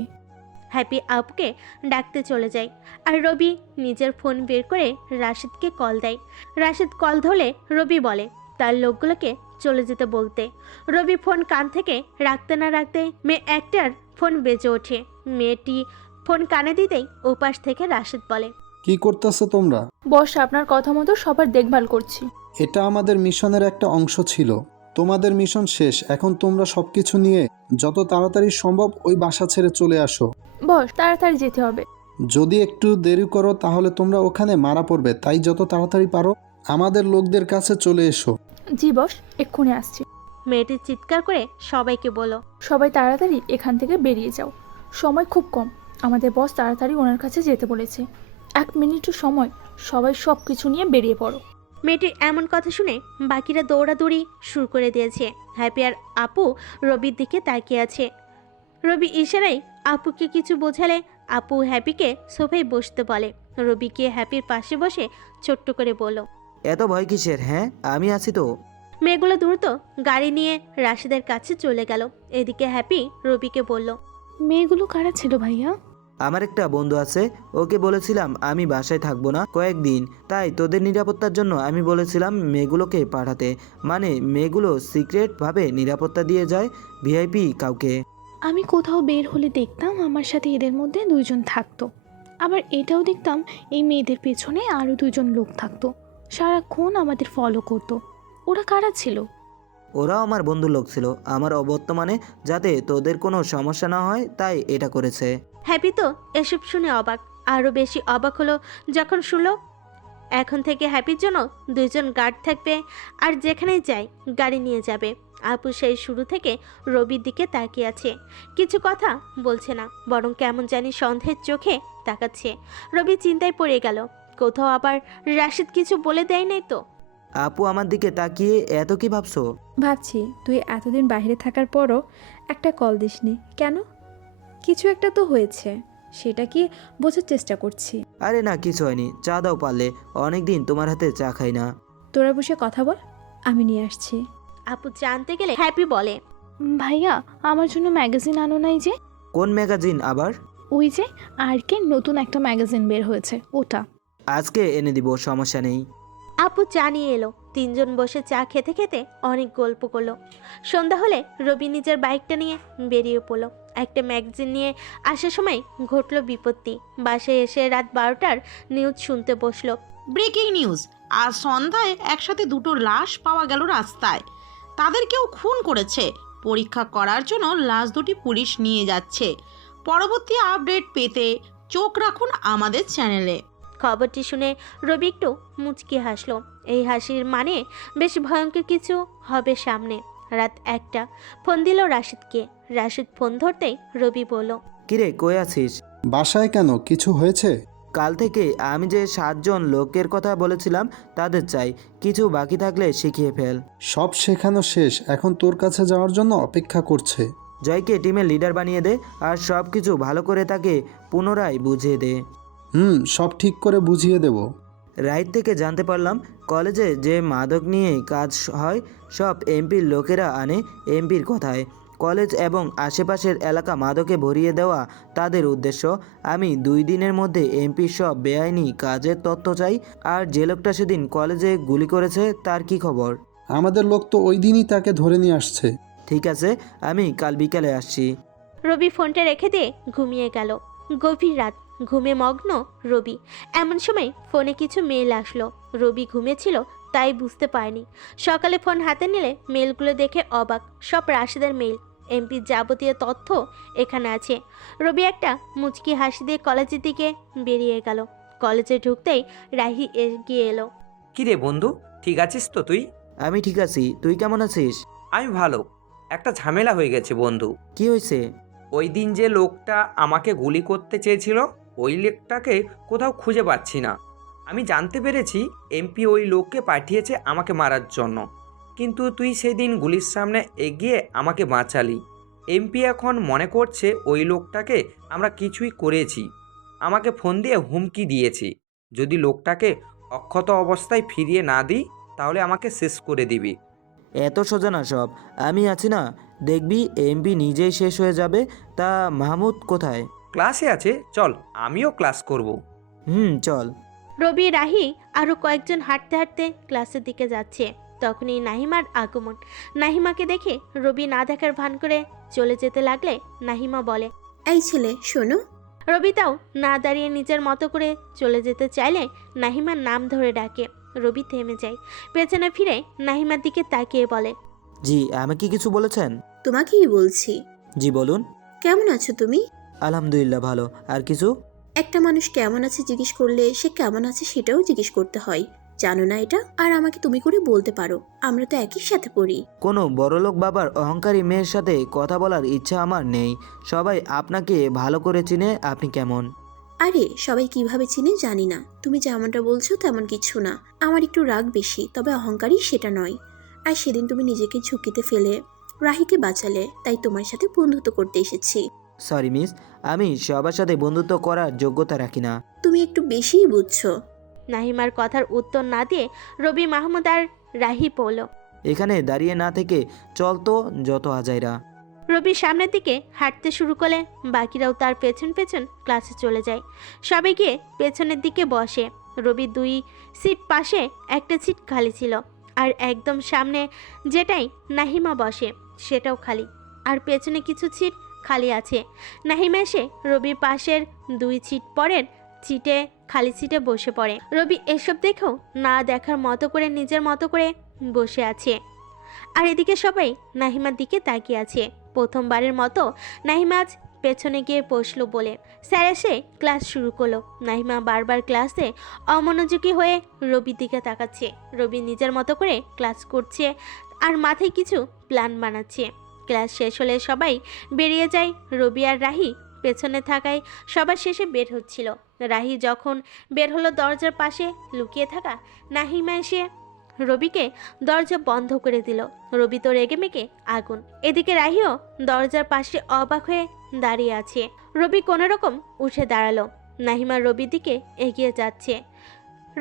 হ্যাপি আপুকে ডাকতে চলে যায়। আর রবি নিজের ফোন বের করে রাশিদকে কল দেয়। রাশিদ কল ধরলে রবি বলে তার লোকগুলোকে চলে যেতে বলতে। রবি ফোন কান থেকে রাখতে না রাখতে মেয়ে একটার ফোন বেজে ওঠে। মেয়েটি ফোন কানে দিতেই ওপাশ থেকে রাশিদ বলে, কি করতেছো তোমরা? বস, আপনার কথা মতো সবার দেখভাল করছি। এটা আমাদের মিশনের একটা অংশ ছিল। তোমাদের মিশন শেষ, এখন তোমরা সবকিছু নিয়ে যত তাড়াতাড়ি সম্ভব ওই বাসা ছেড়ে চলে আসো। বস, তাড়াতাড়ি যেতে হবে। যদি একটু দেরি করো তাহলে তোমরা ওখানে মারা পড়বে, তাই যত তাড়াতাড়ি পারো আমাদের লোকদের কাছে চলে এসো। জি বস, এক্ষুনি আসছি। মেয়েটি চিৎকার করে সবাইকে বলল, সবাই তাড়াতাড়ি এখান থেকে বেরিয়ে যাও, সময় খুব কম। আমাদের বস তাড়াতাড়ি ওনার কাছে যেতে বলেছে। 1 মিনিটও সময়, সবাই সব কিছু নিয়ে বেরিয়ে পড়ো। মেয়েটির এমন কথা শুনে বাকিরা দৌড়াদৌড়ি শুরু করে দিয়েছে। হ্যাপি আর আপু রবির দিকে তাকিয়ে আছে। রবি ইশারায় আপুকে কিছু বোঝালে আপু হ্যাপিকে সোফায় বসতে বলে। রবি গিয়ে হ্যাপির পাশে বসে ছোট্ট করে বলল, এত ভয় কিসের? হ্যাঁ, আমি আছি তো। মেয়েগুলো দ্রুত গাড়ি নিয়ে রাশিদের কাছে চলে গেল। এদিকে হ্যাপি রবিকে বলল, মেয়েগুলো কারা ছিল ভাইয়া? আমার একটা বন্ধু আছে, ওকে বলেছিলাম আমি বাসায় থাকবো না কয়েকদিন, তাই তোদের নিরাপত্তার জন্য আমি বলেছিলাম মেয়েগুলোকে পাঠাতে। মানে মেয়েগুলো সিক্রেটভাবে নিরাপত্তা দিয়ে যায় ভিআইপি কাউকে। আমি কোথাও বের হলে দেখতাম আমার সাথে এদের মধ্যে 2 জন থাকতো। আবার এটাও দেখতাম এই মেয়েদের পেছনে আরও 2 জন লোক থাকতো, সারাক্ষণ আমাদের ফলো করতো। ওরা কারা ছিল? ওরাও আমার বন্ধুর লোক ছিল, আমার অবর্তমানে যাতে তোদের কোনো সমস্যা না হয় তাই এটা করেছে। হ্যাপি তো এসব শুনে অবাক, আরও বেশি অবাক হলো যখন শুনল এখন থেকে হ্যাপির জন্য 2 জন গার্ড থাকবে আর যেখানেই যায় গাড়ি নিয়ে যাবে। আপু সেই শুরু থেকে রবির দিকে তাকিয়ে আছে, কিছু কথা বলছে না, বরং কেমন জানি সন্দেহের চোখে তাকাচ্ছে। রবি চিন্তায় পড়ে গেল, কোথাও আবার রাশিদ কিছু বলে দেয় নাই তো। আপু আমার দিকে তাকিয়ে এত কি ভাবছো? ভাবছি তুই এতদিন বাইরে থাকার পরও একটা কল দিসনি কেন? কিছু একটা তো হয়েছে, সেটা কি বোঝার চেষ্টা করছি। আরে না, কিছু হয়নি। চা দাও পারলে, অনেকদিন তোমার হাতে চা খাই না। তোরা বসে কথা বল, আমি নিয়ে আসছি। আপু জানতে গেলে হ্যাপি বলে, ভাইয়া, আমার জন্য ম্যাগাজিন আনো নাই যে? কোন ম্যাগাজিন আবার? ওই যে আরকে নতুন একটা ম্যাগাজিন বের হয়েছে, ওটা। আজকে এনে দিব, সমস্যা নেই। আপু চা নিয়ে এলো। 3 জন বসে চা খেতে খেতে অনেক গল্প করলো। সন্ধ্যা হলে রবি নিজের বাইকটা নিয়ে বেরিয়ে পড়লো। একটা ম্যাগাজিন নিয়ে আসার সময় ঘটলো বিপত্তি। বাসায় এসে রাত 12টার নিউজ শুনতে বসলো। ব্রেকিং নিউজ, আজ সন্ধ্যায় একসাথে 2টো লাশ পাওয়া গেল রাস্তায়। তাদের কেউ খুন করেছে। পরীক্ষা করার জন্য লাশ দুটি পুলিশ নিয়ে যাচ্ছে। পরবর্তী আপডেট পেতে চোখ রাখুন আমাদের চ্যানেলে। খবরটি শুনে রবি একটু মুচকি হাসলো। এই হাসির মানে বেশ ভয়ঙ্কর কিছু হবে সামনে। রাত 1টা, ফোন দিল রাশিদকে। রাশিদ ফোন ধরতেই রবি বলল, কিরে, কই আছিস? বাসায় কেন, কিছু হয়েছে? কাল থেকে আমি যে 7 জন লোকের কথা বলেছিলাম তাদের চাই, কিছু বাকি থাকলে শিখিয়ে ফেল। সব শেখানো শেষ, এখন তোর কাছে যাওয়ার জন্য অপেক্ষা করছে। জয়কে টিমের লিডার বানিয়ে দে আর সব কিছু ভালো করে তাকে পুনরায় বুঝিয়ে দে। সব ঠিক করে বুঝিয়ে দেব। রাইট থেকে জানতে পারলাম কলেজে যে মাদক নিয়ে কাজ হয় সব এমপির লোকেরা আনে এমপির কথায়। কলেজ এবং আশেপাশের এলাকা মাদকে ভরিয়ে দেওয়া তাদের উদ্দেশ্য। আমি 2 দিনের মধ্যে এমপির সব বেআইনি কাজের তথ্য চাই। আর যে লোকটা সেদিন কলেজে গুলি করেছে তার কি খবর? আমাদের লোক তো ওই দিনই তাকে ধরে নিয়ে আসছে। ঠিক আছে, আমি কাল বিকালে আসছি। রবি ফোনটা রেখে দিয়ে ঘুমিয়ে গেল। গভীর রাত, ঘুমে মগ্ন রবি। এমন সময় ফোনে কিছু মেল আসলো। রবি ঘুমিয়েছিল তাই বুঝতে পারেনি। সকালে ফোন হাতে নিলে মেলগুলো দেখে অবাক। সব রাশিদের মেল, এমপির যাবতীয় তথ্য এখানে আছে। রবি একটা মুচকি হাসি দিয়ে কলেজের দিকে বেরিয়ে গেল। কলেজে ঢুকতেই রাহি এগিয়ে এলো। কিরে বন্ধু, ঠিক আছিস তো তুই? আমি ঠিক আছি, তুই কেমন আছিস? আমি ভালো। একটা ঝামেলা হয়ে গেছে বন্ধু। কি হয়েছে? ওই দিন যে লোকটা আমাকে গুলি করতে চেয়েছিল ওই লোকটাকে কোথাও খুঁজে পাচ্ছি না। আমি জানতে পেরেছি এমপি ওই লোককে পাঠিয়েছে আমাকে মারার জন্য, কিন্তু তুই সেদিন গুলির সামনে এগিয়ে আমাকে বাঁচালি। এমপি এখন মনে করছে ওই লোকটাকে আমরা কিছুই করেছি। আমাকে ফোন দিয়ে হুমকি দিয়েছি, যদি লোকটাকে অক্ষত অবস্থায় ফিরিয়ে না দিই তাহলে আমাকে শেষ করে দিবি। এত সোজা না সব, আমি আছি না, দেখবি এমপি নিজেই শেষ হয়ে যাবে। তা মাহমুদ কোথায়? ক্লাসে আছে, চল আমিও ক্লাস করব। চল। রবি রাহি আরও কয়েকজন হাঁটতে হাঁটতে ক্লাসের দিকে যাচ্ছে। তখনই নাহিমার আগমন। নাহিমাকে দেখে রবি না দেখার ভান করে চলে যেতে লাগলে নাহিমা বলে, এই ছেলে শোনো। রবি তাও না দাঁড়িয়ে নিজের মতো করে চলে যেতে চাইলে নাহিমার নাম ধরে ডাকে। রবি থেমে যায়, পেছনে ফিরে নাহিমার দিকে তাকিয়ে বলে, জি আমাকে কিছু বলেছেন? তোমাকেই বলছি। জি বলুন। কেমন আছো তুমি? আলহামদুলিল্লাহ ভালো। আর কিছু? একটা মানুষ কেমন আছে জিজ্ঞেস করলে সে কেমন আছে সেটাও জিজ্ঞেস করতে হয়, জানো না এটা? আর আমাকে তুমি করে বলতে পারো, আমরা তো একই সাথে পড়ি। কোনো বড়লোক বাবার অহংকারী মেয়ের সাথে কথা বলার ইচ্ছা আমার নেই। সবাই আপনাকে ভালো করে চিনে। আপনি কেমন? আরে সবাই কিভাবে চিনে জানি না, তুমি যেমনটা বলছো তেমন কিছু না। আমার একটু রাগ বেশি, তবে অহংকারী সেটা নয়। আর সেদিন তুমি নিজেকে ঝুঁকিতে ফেলে রাহিকে বাঁচালে, তাই তোমার সাথে বন্ধুত্ব করতে এসেছি। সরি মিস, আমি সবার সাথে বন্ধুত্ব করার যোগ্যতা রাখি না। তুমি একটু বেশিই বুঝছো। নাহিমার কথার উত্তর না দিয়ে রবি, মাহমুদ আর রাহি বলল, এখানে দাঁড়িয়ে না থেকে চল তো, যত আজাইরা। রবি সামনের দিকে হাঁটতে শুরু করলে বাকিরাও তার পেছন পেছন ক্লাসে চলে যায়। সবাই গিয়ে পেছনের দিকে বসে। রবি 2 সিট পাশে একটা সিট খালি ছিল, আর একদম সামনে যেটাই নাহিমা বসে সেটাও খালি, আর পেছনে কিছু সিট খালি আছে। নাহিমা এসে রবির পাশের 2 সিট পরের সিটে খালি সিটে বসে পড়ে। রবি এসব দেখেও না দেখার মতো করে নিজের মতো করে বসে আছে, আর এদিকে সবাই নাহিমার দিকে তাকিয়ে আছে। প্রথমবারের মতো নাহিমা আজ পেছনে গিয়ে বসলো বলে স্যার এসে ক্লাস শুরু করলো। নাহিমা বারবার ক্লাসে অমনোযোগী হয়ে রবির দিকে তাকাচ্ছে। রবি নিজের মতো করে ক্লাস করছে আর মাথায় কিছু প্ল্যান বানাচ্ছে। ক্লাস শেষ হলে সবাই বেরিয়ে যায়। রবি আর রাহি পেছনে থাকায় সবার শেষে বের হচ্ছিল। রাহি যখন বের হলো, দরজার পাশে লুকিয়ে থাকা নাহিমা এসে রবিকে দরজা বন্ধ করে দিল। রবি তো রেগে মেগে আগুন। এদিকে রাহিও দরজার পাশে অবাক হয়ে দাঁড়িয়ে আছে। রবি কোনো রকম উঠে দাঁড়ালো। নাহিমা রবির দিকে এগিয়ে যাচ্ছে।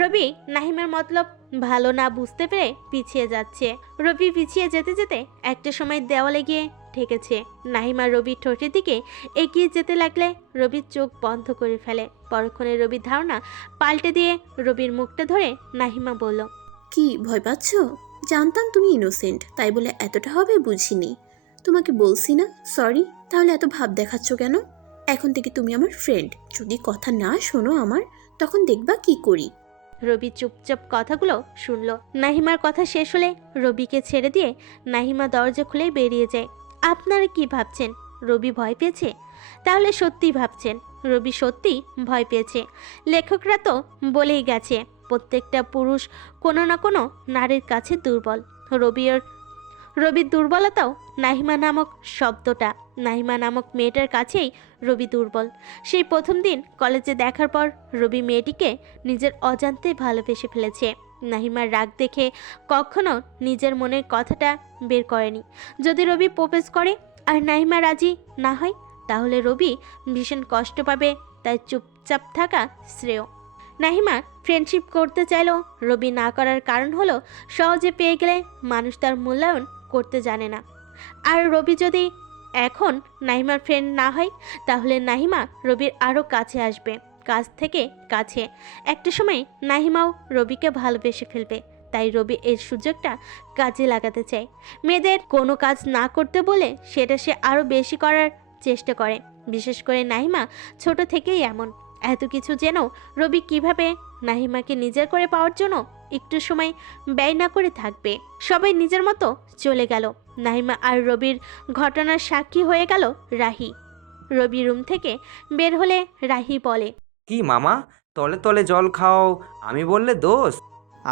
রবি নাহিমার মতলব ভালো না বুঝতে পেরে পিছিয়ে যাচ্ছে। রবি পিছিয়ে যেতে যেতে একটা সময় দেওয়ালে গিয়ে ঠেকেছে। নাহিমা রবির ঠোঁটের দিকে এগিয়ে যেতে লাগলে রবির চোখ বন্ধ করে ফেলে। পরক্ষণে রবির ধারণা পাল্টে দিয়ে রবির মুখটা ধরে নাহিমা বলল, কি ভয় পাচ্ছ? জানতাম তুমি ইনোসেন্ট, তাই বলে এতটা হবে বুঝিনি। তোমাকে বলছি না সরি, তাহলে এত ভাব দেখাচ্ছ কেন? এখন থেকে তুমি আমার ফ্রেন্ড, যদি কথা না শোনো আমার, তখন দেখবা কি করি। রবি চুপচাপ কথাগুলো শুনল। নাহিমার কথা শেষ হলে রবিকে ছেড়ে দিয়ে নাহিমা দরজা খুলে বেরিয়ে যায়। আপনারা কি ভাবছেন রবি ভয় পেয়েছে? তাহলে সত্যি ভাবছেন রবি সত্যি ভয় পেয়েছে। লেখকরা তো বলেই গেছে প্রত্যেকটা পুরুষ কোনো না কোনো নারীর কাছে দুর্বল। রবির দুর্বলতাও নাহিমা নামক শব্দটা। নাহিমা নামক মেয়েটার কাছেই রবি দুর্বল। সেই প্রথম দিন কলেজে দেখার পর রবি মেয়েটিকে নিজের অজান্তে ভালোবেসে ফেলেছে। নাহিমার রাগ দেখে কখনো নিজের মনের কথাটা বের করেনি। যদি রবি প্রপোজ করে আর নাহিমা রাজি না হয়, তাহলে রবি ভীষণ কষ্ট পাবে, তাই চুপচাপ থাকা শ্রেয়। নাহিমা ফ্রেন্ডশিপ করতে চাইলেও রবি না করার কারণ হলো সহজে পেয়ে গেলে মানুষ তার মূল্যায়ন করতে জানে না। আর রবি যদি এখন নাহিমার ফ্রেন্ড না হয়, তাহলে নাহিমা রবির আরও কাছে আসবে, কাছ থেকে কাছে। একটা সময় নাহিমাও রবিকে ভালোবেসে ফেলবে। তাই রবি এর সুযোগটা কাজে লাগাতে চায়। মেয়েদের কোনো কাজ না করতে বলে সেটা সে আরও বেশি করার চেষ্টা করে। বিশেষ করে নাহিমা ছোট থেকেই এমন। এত কিছু জেনেও রবি কিভাবে নাহিমাকে নিজের করে পাওয়ার জন্য একটু সময় ব্যয় না করে থাকবে। সবাই নিজের মতো চলে গেল। নাহিমা আর রবির ঘটনার সাক্ষী হয়ে গেল রাহি। রবি রুম থেকে বের হলে রাহি বলে, কি মামা, তলে তলে জল খাও, আমি বললে দোষ?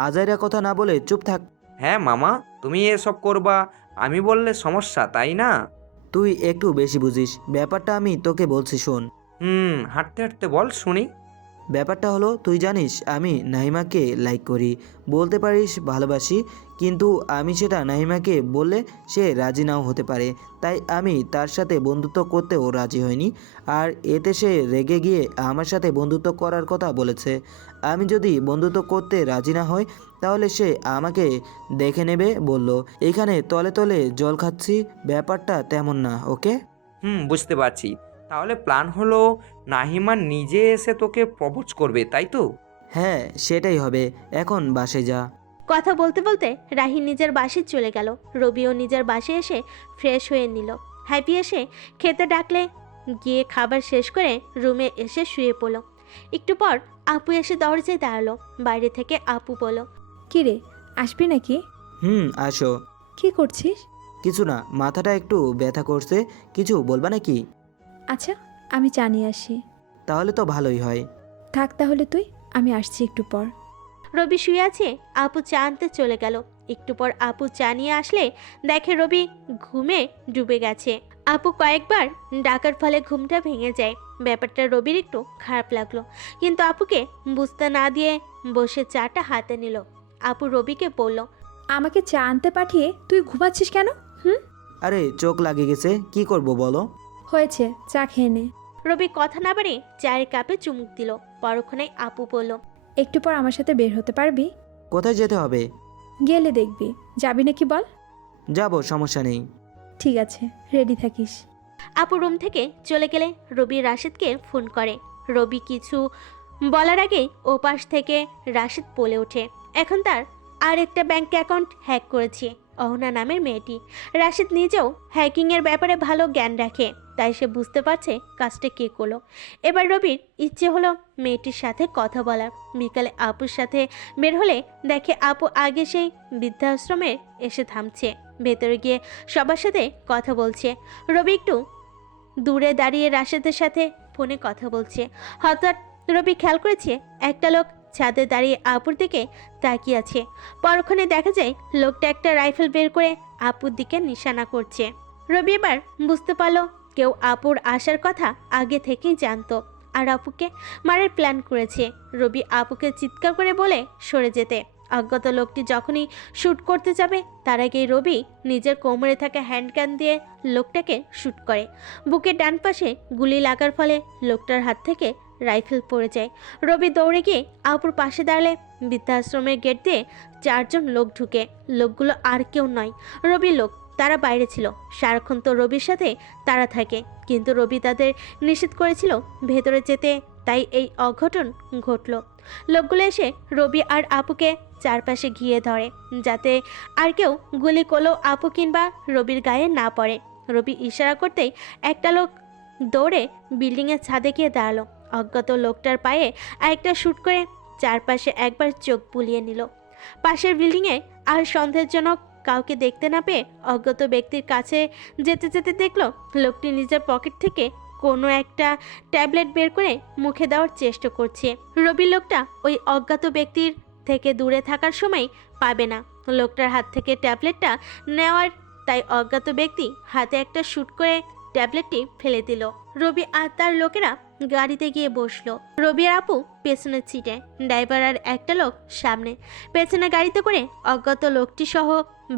আজাইরা কথা না বলে চুপ থাক। হ্যাঁ মামা, তুমি এসব করবা, আমি বললে সমস্যা, তাই না? তুই একটু বেশি বুঝিস। ব্যাপারটা আমি তোকে বলছি শোন। হাঁটতে হাঁটতে বল শুনি। ব্যাপারটা হলো, তুই জানিস আমি নাহিমাকে লাইক করি, বলতে পারিস ভালোবাসি, কিন্তু আমি সেটা নাহিমাকে বললে সে রাজি নাও হতে পারে। তাই আমি তার সাথে বন্ধুত্ব করতেও রাজি হইনি। আর এতে সে রেগে গিয়ে আমার সাথে বন্ধুত্ব করার কথা বলেছে। আমি যদি বন্ধুত্ব করতে রাজি না হই, তাহলে সে আমাকে দেখে নেবে বলল। এখানে তলে তলে জল খাচ্ছি, ব্যাপারটা তেমন না। ওকে? বুঝতে পারছি। তাহলে প্ল্যান হলো নাহিমা নিজে এসে তোকে প্রপোজ করবে, তাই তো? হ্যাঁ সেটাই হবে। এখন বাসে যা। কথা বলতে বলতে রাহি নিজের বাসে চলে গেল। রবিও নিজের বাসে এসে ফ্রেশ হয়ে নিল। হ্যাপি এসে খেতে ডাকলে গিয়ে খাবার শেষ করে রুমে এসে শুয়ে পড়ল। একটু পর আপু এসে দরজায় দাঁড়ালো। বাইরে থেকে আপু বলল, কী রে, আসবি নাকি? আসো। কি করছিস? কিছু না, মাথাটা একটু ব্যথা করছে। কিছু বলবা নাকি? আচ্ছা, আমি চা নিয়ে আসি। তাহলে তো ভালোই হয়। থাক তাহলে তুই, আমি আসছি একটু পর। রবি শুয়ে আছে, আপু চা আনতে চলে গেল। একটু পর আপু চা নিয়ে আসলে দেখে রবি ঘুমে ডুবে গেছে। আপু কয়েকবার ডাকার ফলে ঘুমটা ভেঙে যায়। ব্যাপারটা রবির একটু খারাপ লাগলো, কিন্তু আপুকে বুঝতে না দিয়ে বসে চাটা হাতে নিল। আপু রবিকে বলল, আমাকে চা আনতে পাঠিয়ে তুই ঘুমাচ্ছিস কেন? আরে চোখ লাগে গেছে, কি করব বলো? হয়েছে, চা খেয়ে নে। রবি কথা না বাড়ে চায়ের কাপে চুমুক দিল। পরক্ষণেই আপু বলল, একটু পর আমার সাথে বের হতে পারবি? কোথায় যেতে হবে? গেলে দেখবি। যাবি নাকি বল? যাব, সমস্যা নেই। ঠিক আছে, রেডি থাকিস। আপু রুম থেকে চলে গেলে রবি রাশেদকে ফোন করে। রবি কিছু বলার আগেই ওপাশ থেকে রাশেদ বলে ওঠে, এখন তার আর একটা ব্যাংক অ্যাকাউন্ট হ্যাক করেছে অহনা নামের মেয়েটি। রাশেদ নিজেও হ্যাকিংয়ের ব্যাপারে ভালো জ্ঞান রাখে, তাই সে বুঝতে পারছে কাজটা কে করলো। এবার রবির ইচ্ছে হলো মেয়েটির সাথে কথা বলার। বিকালে আপুর সাথে বের হলে দেখে আপু আগে সেই বৃদ্ধাশ্রমে এসে থামছে। ভেতরে গিয়ে সবার সাথে কথা বলছে। রবি একটু দূরে দাঁড়িয়ে রাশেদের সাথে ফোনে কথা বলছে। হঠাৎ রবি খেয়াল করেছে একটা লোক ছাদে দাঁড়িয়ে আপুর দিকে তাকিয়ে আছে। পরক্ষণে দেখা যায় লোকটা একটা রাইফেল বের করে আপুর দিকে নিশানা করছে। রবি এবার বুঝতে পারলো কেউ আপুর আসার কথা আগে থেকেই জানতো আর আপুকে মারার প্ল্যান করেছে। রবি আপুকে চিৎকার করে বলে সরে যেতে। অজ্ঞাত লোকটি যখনই শ্যুট করতে যাবে তার আগেই রবি নিজের কোমরে থাকা হ্যান্ডগান দিয়ে লোকটাকে শ্যুট করে। বুকের ডান পাশে গুলি লাগার ফলে লোকটার হাত থেকে রাইফেল পড়ে যায়। রবি দৌড়ে গিয়ে আপুর পাশে দাঁড়ালে বৃদ্ধাশ্রমের গেট দিয়ে 4 জন লোক ঢুকে। লোকগুলো আর কেউ নয়, রবি লোক। তারা বাইরে ছিল, সারাক্ষণ তো রবির সাথে তারা থাকে, কিন্তু রবি তাদের নিষেধ করেছিল ভেতরে যেতে, তাই এই অঘটন ঘটল। লোকগুলো এসে রবি আর আপুকে চারপাশে ঘিরে ধরে, যাতে আর কেউ গুলি করলেও আপু কিংবা রবির গায়ে না পড়ে। রবি ইশারা করতেই একটা লোক দৌড়ে বিল্ডিংয়ের ছাদে গিয়ে দাঁড়ালো। অজ্ঞাত লোকটার পায়ে আরেকটা শ্যুট করে চারপাশে একবার চোখ বুলিয়ে নিল। পাশের বিল্ডিংয়ে আর সন্দেহজনক কাউকে দেখতে না পেয়ে অজ্ঞাত ব্যক্তির কাছে যেতে যেতে দেখলো লোকটি নিজের পকেট থেকে কোনো একটা ট্যাবলেট বের করে মুখে দেওয়ার চেষ্টা করছে। রবি লোকটা ওই অজ্ঞাত ব্যক্তির থেকে দূরে থাকার সময় পাবে না লোকটার হাত থেকে ট্যাবলেটটা নেওয়ার, তাই অজ্ঞাত ব্যক্তি হাতে একটা শ্যুট করে ট্যাবলেটটি ফেলে দিল। রবি আর তার লোকেরা গাড়িতে গিয়ে বসলো। রবি আর আপু পেছনের সিটে, ড্রাইভার আর একটা লোক সামনে। পেছনে গাড়িতে করে অজ্ঞাত লোকটি সহ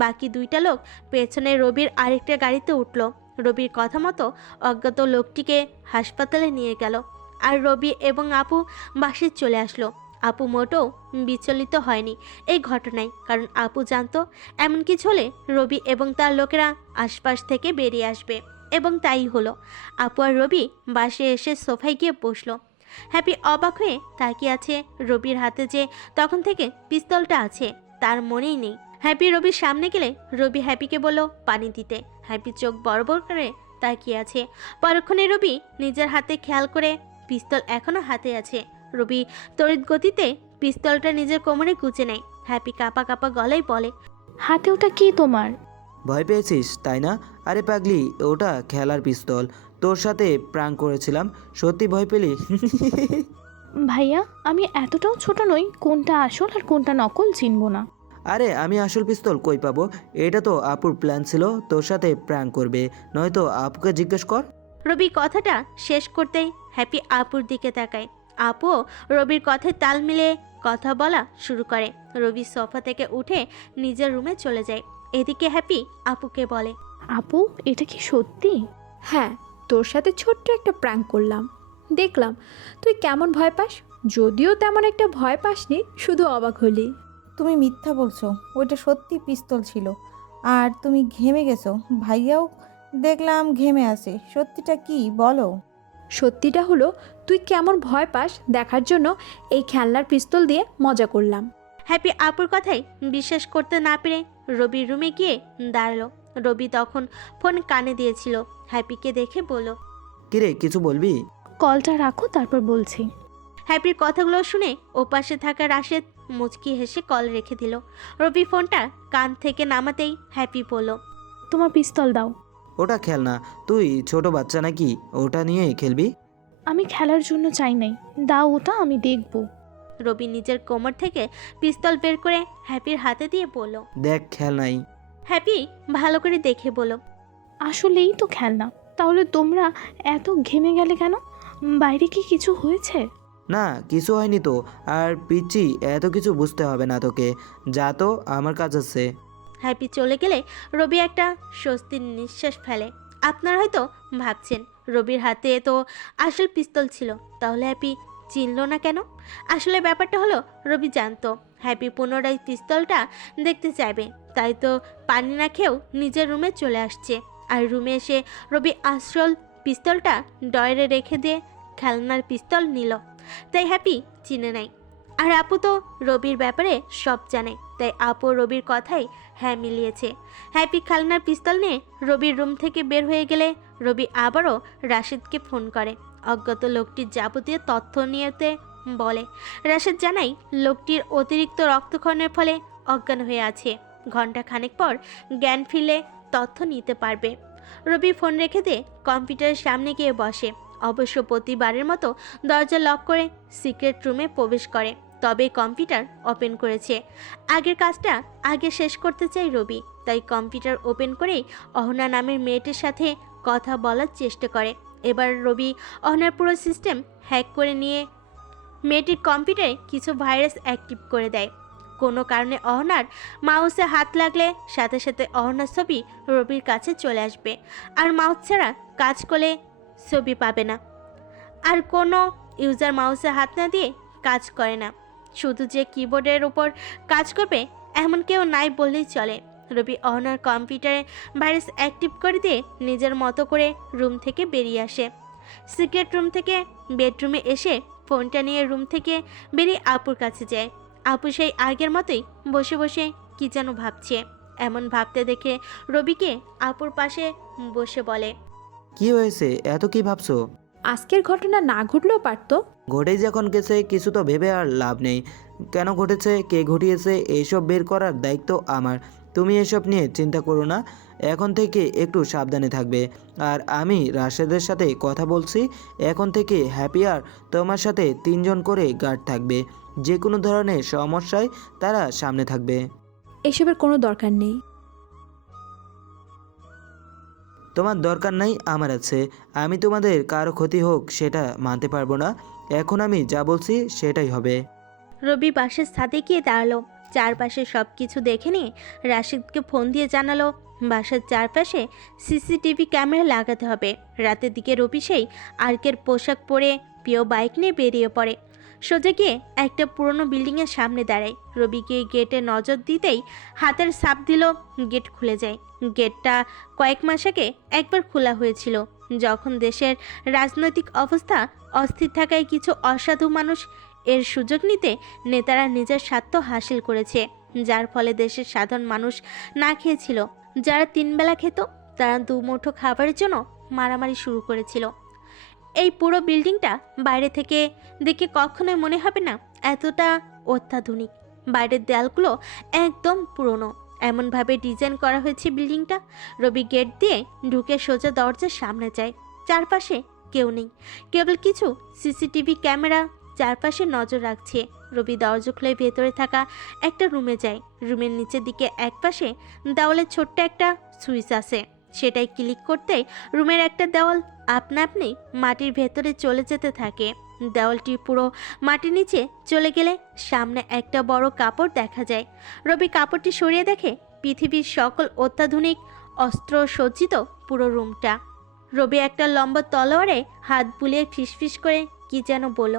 বাকি 2টা লোক পেছনে রবির আরেকটা গাড়িতে উঠল। রবির কথা মতো অজ্ঞাত লোকটিকে হাসপাতালে নিয়ে গেল আর রবি এবং আপু বাসে চলে আসলো। আপু মোটেও বিচলিত হয়নি এই ঘটনায়, কারণ আপু জানতো এমন কিছু হলে রবি এবং তার লোকেরা আশপাশ থেকে বেরিয়ে আসবে, এবং তাই হলো। আপু আর রবি বাসে এসে সোফায় গিয়ে বসলো। হ্যাপি অবাক হয়ে তাকিয়ে আছে রবির হাতে যে তখন থেকে পিস্তলটা আছে তার মনেই নেই। হ্যাপি রবির সামনে গেলে রবি হ্যাপিকে বলল পানি দিতে। হ্যাপি চোখ বড় বড় করে তাকিয়ে আছে। পরক্ষণে রবি নিজের হাতে খেয়াল করে পিস্তল এখনো হাতে আছে। রবি তড়িৎ গতিতে পিস্তলটা নিজের কোমরে গুজে নেয়। হ্যাপি কাঁপা কাঁপা গলায় বলে, হাতে ওটা কি তোমার? ভয় পেয়েছিস তাই না? আরে পাগলি, ওটা খেলার পিস্তল। তোর সাথে প্রাঙ্ক করেছিলাম, সত্যি ভয় পেলি? ভাইয়া, আমি এতটাও ছোট নই, কোনটা আসল আর কোনটা নকল চিনবো না। আরে আমি আসল পিস্তল কই পাবো? এটা তো আপুর প্ল্যান ছিল তোর সাথে প্র্যাঙ্ক করবে, নয়তো আপুকে জিজ্ঞেস কর। রবি কথাটা শেষ করতেই হ্যাপি আপুর দিকে তাকায়। আপু রবির কথায় তাল মিলিয়ে কথা বলা শুরু করে। রবি সোফা থেকে উঠে নিজের রুমে চলে যায়। এদিকে হ্যাপি আপুকে বলে, আপু, এটা কি সত্যি? হ্যাঁ, তোর সাথে ছোট্ট একটা প্র্যাঙ্ক করলাম, দেখলাম তুই কেমন ভয় পাস। যদিও তেমন একটা ভয় পাসনি, শুধু অবাক হলি। তুমি মিথ্যা বলছো, ওইটা সত্যি পিস্তল ছিল। আর তুমি ঘেমে গেছো, ভাইয়াও দেখলাম ঘেমে আছে। সত্যিটা কি বলো? সত্যিটা হলো তুই কেমন ভয় পাস দেখার জন্য এই খেলনার পিস্তল দিয়ে মজা করলাম। হ্যাপি আপুর কথাই বিশ্বাস করতে না পেরে রবির রুমে গিয়ে দাঁড়ালো। রবি তখন ফোন কানে দিয়েছিল। হ্যাপিকে দেখে বলল, কিরে কিছু বলবি? কলটা রাখো, তারপর বলছি। হ্যাপির কথাগুলো শুনে ওপাশে থাকা রাশেদ মুচকি হেসে কল রেখে দিল। রবি ফোনটা কান থেকে নামাতেই হ্যাপি বলল, তোমার পিস্তল দাও। ওটা খেলনা, তুই ছোট বাচ্চা নাকি ওটা নিয়ে খেলবি? আমি খেলার জন্য চাই নাই, দাও ওটা, আমি দেখব। রবি নিজের কোমর থেকে পিস্তল বের করে হ্যাপির হাতে দিয়ে বলল, দেখ খেলনাই। হ্যাপি ভালো করে দেখে বলল, আসলেই তো খেলনা। তাহলে তোমরা এত ঘেমে গেলে কেন? বাইরে কি কিছু হয়েছে? না কিছু হয়নি তো। আর পিচ্ছি এত কিছু বুঝতে হবে না তোকে, যা তো আমার কাজ আছে। হ্যাপি চলে গেলে রবি একটা স্বস্তির নিঃশ্বাস ফেলে। আপনারা হয়তো ভাবছেন রবির হাতে তো আসল পিস্তল ছিল, তাহলে হ্যাপি চিনল না কেন? আসলে ব্যাপারটা হলো রবি জানতো হ্যাপি পুনরায় পিস্তলটা দেখতে চাইবে, তাই তো পানি না খেয়েও নিজের রুমে চলে আসছে। আর রুমে এসে রবি আসল পিস্তলটা ডয়ারে রেখে দিয়ে খেলনার পিস্তল নিল, তাই হ্যাপি চিনে নেয়। আর আপু তো রবির ব্যাপারে সব জানে, তাই আপু রবির কথাই হ্যাঁ মিলিয়েছে। হ্যাপি খেলনার পিস্তল নিয়ে রবির রুম থেকে বের হয়ে গেলে রবি আবারও রাশেদকে ফোন করে। অজ্ঞাত লোকটির যাবতীয় তথ্য নিয়েতে বলে। রাশেদ জানাই লোকটির অতিরিক্ত রক্তক্ষরণের ফলে অজ্ঞান হয়ে আছে, ঘন্টা খানেক পর জ্ঞান ফিরলে তথ্য নিতে পারবে। রবি ফোন রেখে দিয়ে কম্পিউটারের সামনে গিয়ে বসে। অবশ্য প্রতিবারের মতো দরজা লক করে সিক্রেট রুমে প্রবেশ করে, তবে কম্পিউটার ওপেন করেছে। আগের কাজটা আগে শেষ করতে চাই রবি, তাই কম্পিউটার ওপেন করেই অহনা নামের মেয়েটির সাথে কথা বলার চেষ্টা করে। এবার রবি অহনার পুরো সিস্টেম হ্যাক করে নিয়ে মেয়েটির কম্পিউটারে কিছু ভাইরাস অ্যাক্টিভ করে দেয়। কোনো কারণে অহনার মাউসে হাত লাগলে সাথে সাথে অহনার ছবি রবির কাছে চলে আসবে, আর মাউস ছাড়া কাজ করলে ছবি পাবে না। আর কোনো ইউজার মাউসে হাত না দিয়ে কাজ করে না, শুধু যে কিবোর্ডের উপর কাজ করবে এমন কেউ নাই বললেই চলে। রবি অহনার কম্পিউটারে ভাইরাস অ্যাক্টিভ করে দিয়ে নিজের মতো করে রুম থেকে বেরিয়ে আসে। সিক্রেট রুম থেকে বেডরুমে এসে ফোনটা নিয়ে রুম থেকে বেরিয়ে আপুর কাছে যায়। আপু সেই আগের মতোই বসে বসে কি যেন ভাবছে। এমন ভাবতে দেখে রবিকে আপুর পাশে বসে বলে, কি হয়েছে, এত কি ভাবছো? আজকের ঘটনা না ঘটলেও পারতো। ঘটেই যখন গেছে কিছু তো ভেবে আর লাভ নেই। কেন ঘটেছে, কে ঘটিয়েছে, এইসব বের করার দায়িত্ব আমার। তুমি এসব নিয়ে চিন্তা করো না, এখন থেকে একটু সাবধানে থাকবে। আর আমি রাশেদের সাথে কথা বলছি, এখন থেকে হ্যাপি আর তোমার সাথে 3 জন করে গার্ড থাকবে। যে কোনো ধরনের সমস্যায় তারা সামনে থাকবে। এসবের কোনো দরকার নেই। তোমার দরকার নাই, আমার আছে। আমি তোমাদের কারো ক্ষতি হোক সেটা মানতে পারবো না। এখন আমি যা বলছি সেটাই হবে। রবি বাসের ছাদে গিয়ে দাঁড়ালো। চারপাশে সব কিছু দেখে নিয়ে রাশিদকে ফোন দিয়ে জানালো বাসার চারপাশে সিসিটিভি ক্যামেরা লাগাতে হবে। রাতের দিকে রবি সেই আর্কের পোশাক পরে প্রিয় বাইক নিয়ে বেরিয়ে পড়ে। সোজা গিয়ে একটা পুরনো বিল্ডিংয়ের সামনে দাঁড়ায়। রবি গিয়ে গেটে নজর দিতেই হাতের ছাপ দিল, গেট খুলে যায়। গেটটা কয়েক মাস আগে একবার খোলা হয়েছিল, যখন দেশের রাজনৈতিক অবস্থা অস্থির থাকায় কিছু অসাধু মানুষ এর সুযোগ নিতে নেতারা নিজের স্বার্থ হাসিল করেছে, যার ফলে দেশের সাধারণ মানুষ না খেয়েছিল। যারা 3 বেলা খেত তারা 2 মুঠো খাবারের জন্য মারামারি শুরু করেছিল। এই পুরো বিল্ডিংটা বাইরে থেকে দেখে কখনোই মনে হবে না এতটা অত্যাধুনিক। বাইরের দেয়ালগুলো একদম পুরনো, এমনভাবে ডিজাইন করা হয়েছে বিল্ডিংটা। রবি গেট দিয়ে ঢুকে সোজা দরজার সামনে যায়। চারপাশে কেউ নেই, কেবল কিছু সিসিটিভি ক্যামেরা চারপাশে নজর রাখছে। রবি দরজা খুলে ভেতরে থাকা একটা রুমে যায়। রুমের নিচের দিকে একপাশে দেওয়ালে ছোট্ট একটা সুইচ আছে, সেটাই ক্লিক করতেই রুমের একটা দেওয়াল আপনা আপনি মাটির ভেতরে চলে যেতে থাকে। দেওয়ালটি পুরো মাটির নিচে চলে গেলে সামনে একটা বড় কাপড় দেখা যায়। রবি কাপড়টি সরিয়ে দেখে পৃথিবীর সকল অত্যাধুনিক অস্ত্র সজ্জিত পুরো রুমটা। রবি একটা লম্বা তলোয়ারে হাত বুলিয়ে ফিসফিস করে কি যেন বলল।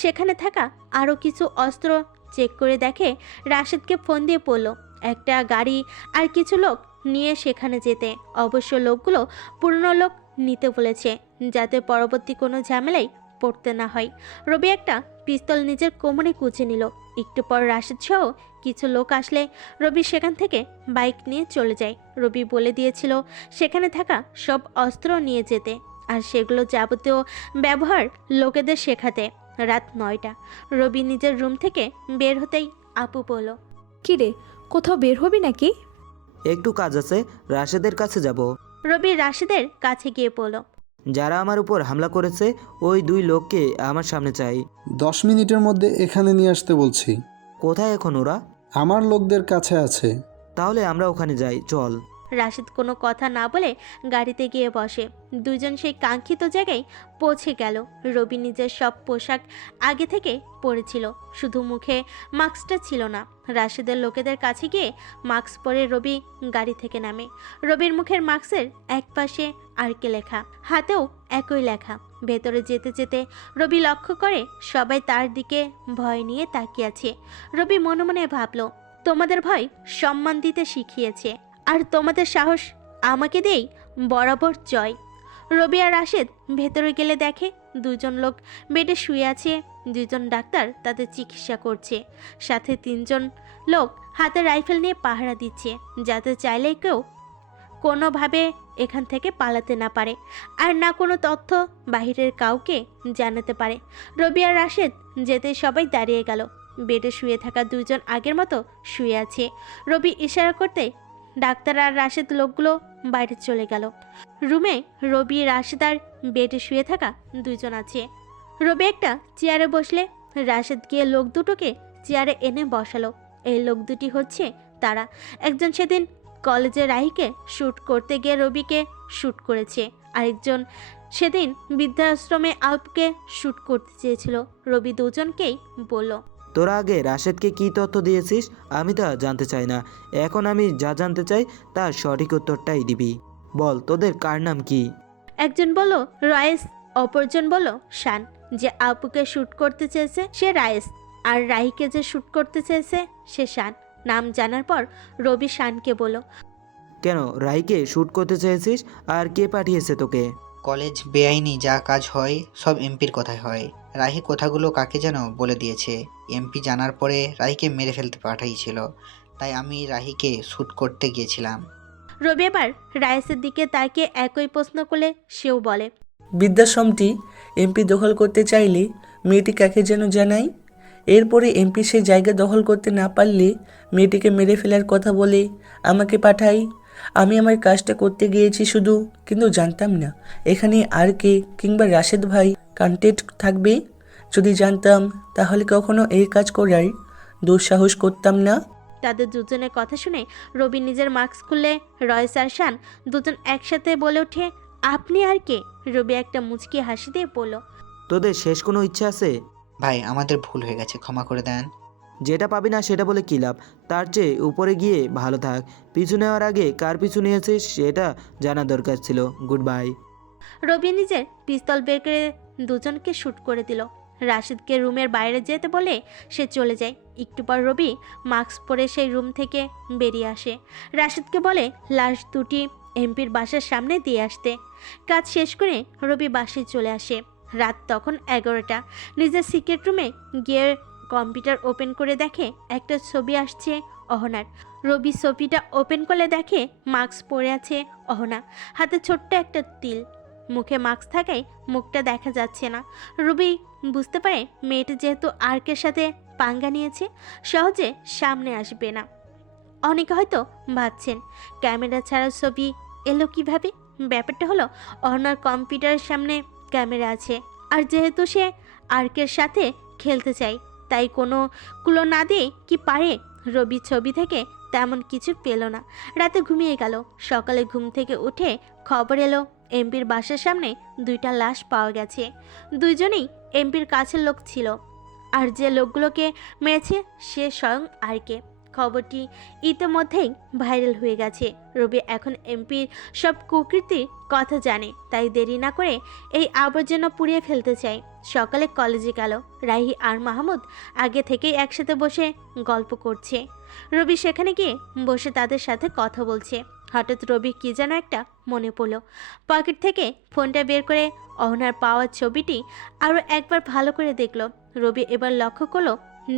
সেখানে থাকা আরও কিছু অস্ত্র চেক করে দেখে রাশেদকে ফোন দিয়ে বলল একটা গাড়ি আর কিছু লোক নিয়ে সেখানে যেতে। অবশ্য লোকগুলো পুরনো লোক নিতে বলেছে, যাতে পরবর্তী কোনো ঝামেলায় পড়তে না হয়। রবি একটা পিস্তল নিজের কোমরে কুচে নিল। একটু পর রাশেদ সহ কিছু লোক আসলে রবি সেখান থেকে বাইক নিয়ে চলে যায়। রবি বলে দিয়েছিল সেখানে থাকা সব অস্ত্র নিয়ে যেতে, আর সেগুলো যাবতীয় ব্যবহার লোকেদের শেখাতে। রাত 9টা। রবি নিজের রুম থেকে বের হতেই আপু বলল, কি রে, কোথাও বের হবি নাকি? একটু কাজ আছে, রাশেদের কাছে যাব। রবি রাশেদের কাছে গিয়ে বলল, যারা আমার উপর হামলা করেছে ওই 2 লোককে আমার সামনে চাই। 10 মিনিটের মধ্যে এখানে নিয়ে আসতে বলছি। কোথায় এখন ওরা? আমার লোকদের কাছে আছে। তাহলে আমরা ওখানে যাই, চল। রাশেদ কোনো কথা না বলে গাড়িতে গিয়ে বসে। দুজন সেই কাঙ্ক্ষিত জায়গায় পৌঁছে গেল। রবি নিজের সব পোশাক আগে থেকে পরেছিল, শুধু মুখে মাস্কটা ছিল না। রাশেদের লোকেদের কাছে গিয়ে মাস্ক পরে রবি গাড়ি থেকে নামে। রবির মুখের মাস্কের এক পাশে আরকে লেখা, হাতেও একই লেখা। ভেতরে যেতে যেতে রবি লক্ষ্য করে সবাই তার দিকে ভয় নিয়ে তাকিয়ে আছে। রবি মনে মনে ভাবল, তোমাদের ভয় সম্মান দিতে শিখিয়েছে, আর তোমাদের সাহস আমাকে দিয়েই বরাবর জয়। রবি আর রাশেদ ভেতরে গেলে দেখে 2 জন লোক বেডে শুয়ে আছে। 2 জন ডাক্তার তাদের চিকিৎসা করছে, সাথে 3 জন লোক হাতে রাইফেল নিয়ে পাহারা দিচ্ছে, যাতে চাইলে কেউ কোনোভাবে এখান থেকে পালাতে না পারে, আর না কোনো তথ্য বাহিরের কাউকে জানাতে পারে। রবি আর রাশেদ যেতে সবাই দাঁড়িয়ে গেল। বেডে শুয়ে থাকা 2 জন আগের মতো শুয়ে আছে। রবি ইশারা করতে ডাক্তার আর রাশেদ লোকগুলো বাইরে চলে গেল। রুমে রবি, রাশেদ আর বেডে শুয়ে থাকা 2 জন আছে। রবি একটা চেয়ারে বসলে রাশেদ গিয়ে লোক দুটোকে চেয়ারে এনে বসালো। এই লোক দুটি হচ্ছে তারা। একজন সেদিন কলেজে রাহিকে শ্যুট করতে গিয়ে রবিকে শ্যুট করেছে, আরেকজন সেদিন বৃদ্ধাশ্রমে আলপকে শ্যুট করতে চেয়েছিল। রবি 2 জনকেই বলল, তোরা আগে রাশেদকে কি তথ্য দিয়েছিস আমি তা জানতে চাই না। এখন আমি যা জানতে চাই তার সঠিক উত্তরটাই দিবি। বল, তোদের কার নাম কি? একজন বলল রায়েস, অপরজন বলল শান। যে আপুকে শ্যুট করতে চেয়েছে সে রায়েস, আর রাহিকে যে শ্যুট করতে চেয়েছে সে শান। নাম জানার পর রবি শানকে বলল, কেন রাইকে শ্যুট করতে চেয়েছিস, আর কে পাঠিয়েছে তোকে? কলেজ বেআইনি যা কাজ হয় সব এমপির কথায় হয়। রাহি কথাগুলো কাকে যেন বলে দিয়েছে। এমপি জানার পরে রাহিকে মেরে ফেলতে পাঠাইছিল, তাই আমি রাহিকে শ্যুট করতে গিয়েছিলাম। রবি এবার রায়েসের দিকে তাকিয়ে একই প্রশ্ন করলে সেও বলে, বৃদ্ধাশ্রমটি এমপি দখল করতে চাইলে মেয়েটি কাকে যেন জানাই। এরপরে এমপি সে জায়গা দখল করতে না পারলে মেয়েটিকে মেরে ফেলার কথা বলে আমাকে পাঠাই। আমি আমার কাজটা করতে গিয়েছি শুধু, কিন্তু জানতাম না এখানে আর কে কিংবা রাশেদ ভাই কন্টেক্ট থাকবে। যদি জানতাম তাহলে কখনো এই কাজ করার দুঃসাহস করতাম না। তাদের 2 জনের কথা শুনে রবি নিজের মাস্ক খুললে রয়েস আর শান 2 জন একসাথে বলে ওঠে, আপনি আর কে? রবি একটা মুচকি হাসি দিয়ে বলল, তোদের শেষ কোনো ইচ্ছা আছে? ভাই, আমাদের ভুল হয়ে গেছে, ক্ষমা করে দেন। যেটা পাবি না সেটা বলে কী লাভ? তার চেয়ে উপরে গিয়ে ভালো থাক। পিছু নেওয়ার আগে কার পিছু নিয়েছিস সেটা জানা দরকার ছিল। Good bye. রবি নিজের পিস্তল বের করে 2 জনকে শ্যুট করে দিল। রাশেদকে রুমের বাইরে যেতে বলে সে চলে যায়। একটু পর রবি মাস্ক পরে সেই রুম থেকে বেরিয়ে আসে। রাশেদকে বলে লাশ দুটি এমপির বাসার সামনে দিয়ে আসতে। কাজ শেষ করে রবি বাসায় চলে আসে। রাত তখন 11টা। নিজের সিক্রেট রুমে গিয়ে কম্পিউটার ওপেন করে দেখে একটা ছবি আসছে অহনার। রবি ছবিটা ওপেন করলে দেখে মাস্ক পরে আছে অহনা, হাতে ছোট্ট একটা তিল। মুখে মাস্ক থাকায় মুখটা দেখা যাচ্ছে না। রবি বুঝতে পারে মেয়েটা যেহেতু আর্কের সাথে পাঙ্গা নিয়েছে, সহজে সামনে আসবে না। অনেকে হয়তো ভাবছেন ক্যামেরা ছাড়া ছবি এলো কিভাবে। ব্যাপারটা হলো অহনার কম্পিউটারের সামনে ক্যামেরা আছে, আর যেহেতু সে আর্কের সাথে খেলতে চায় তাই কোনো ক্লু না দিয়ে কি পারে। রবি ছবি থেকে তেমন কিছু পেল না। রাতে ঘুমিয়ে গেল। সকালে ঘুম থেকে উঠে খবর এলো এমপির বাসার সামনে 2টা লাশ পাওয়া গেছে। 2 জনেই এমপির কাছের লোক ছিল, আর যে লোকগুলোকে মেরেছে সে স্বয়ং আরকে। খবরটি ইতিমধ্যেই ভাইরাল হয়ে গেছে। রবি এখন এমপির সব কুকীর্তির কথা জানে, তাই দেরি না করে এই আবর্জনা পুড়িয়ে ফেলতে চায়। সকালে কলেজে গেল। রাহি আর মাহমুদ আগে থেকেই একসাথে বসে গল্প করছে। রবি সেখানে গিয়ে বসে তাদের সাথে কথা বলছে। হঠাৎ রবি কি যেন একটা মনে পড়ল। পকেট থেকে ফোনটা বের করে অহনার পাওয়ার ছবিটি আরও একবার ভালো করে দেখল। রবি এবার লক্ষ্য করলো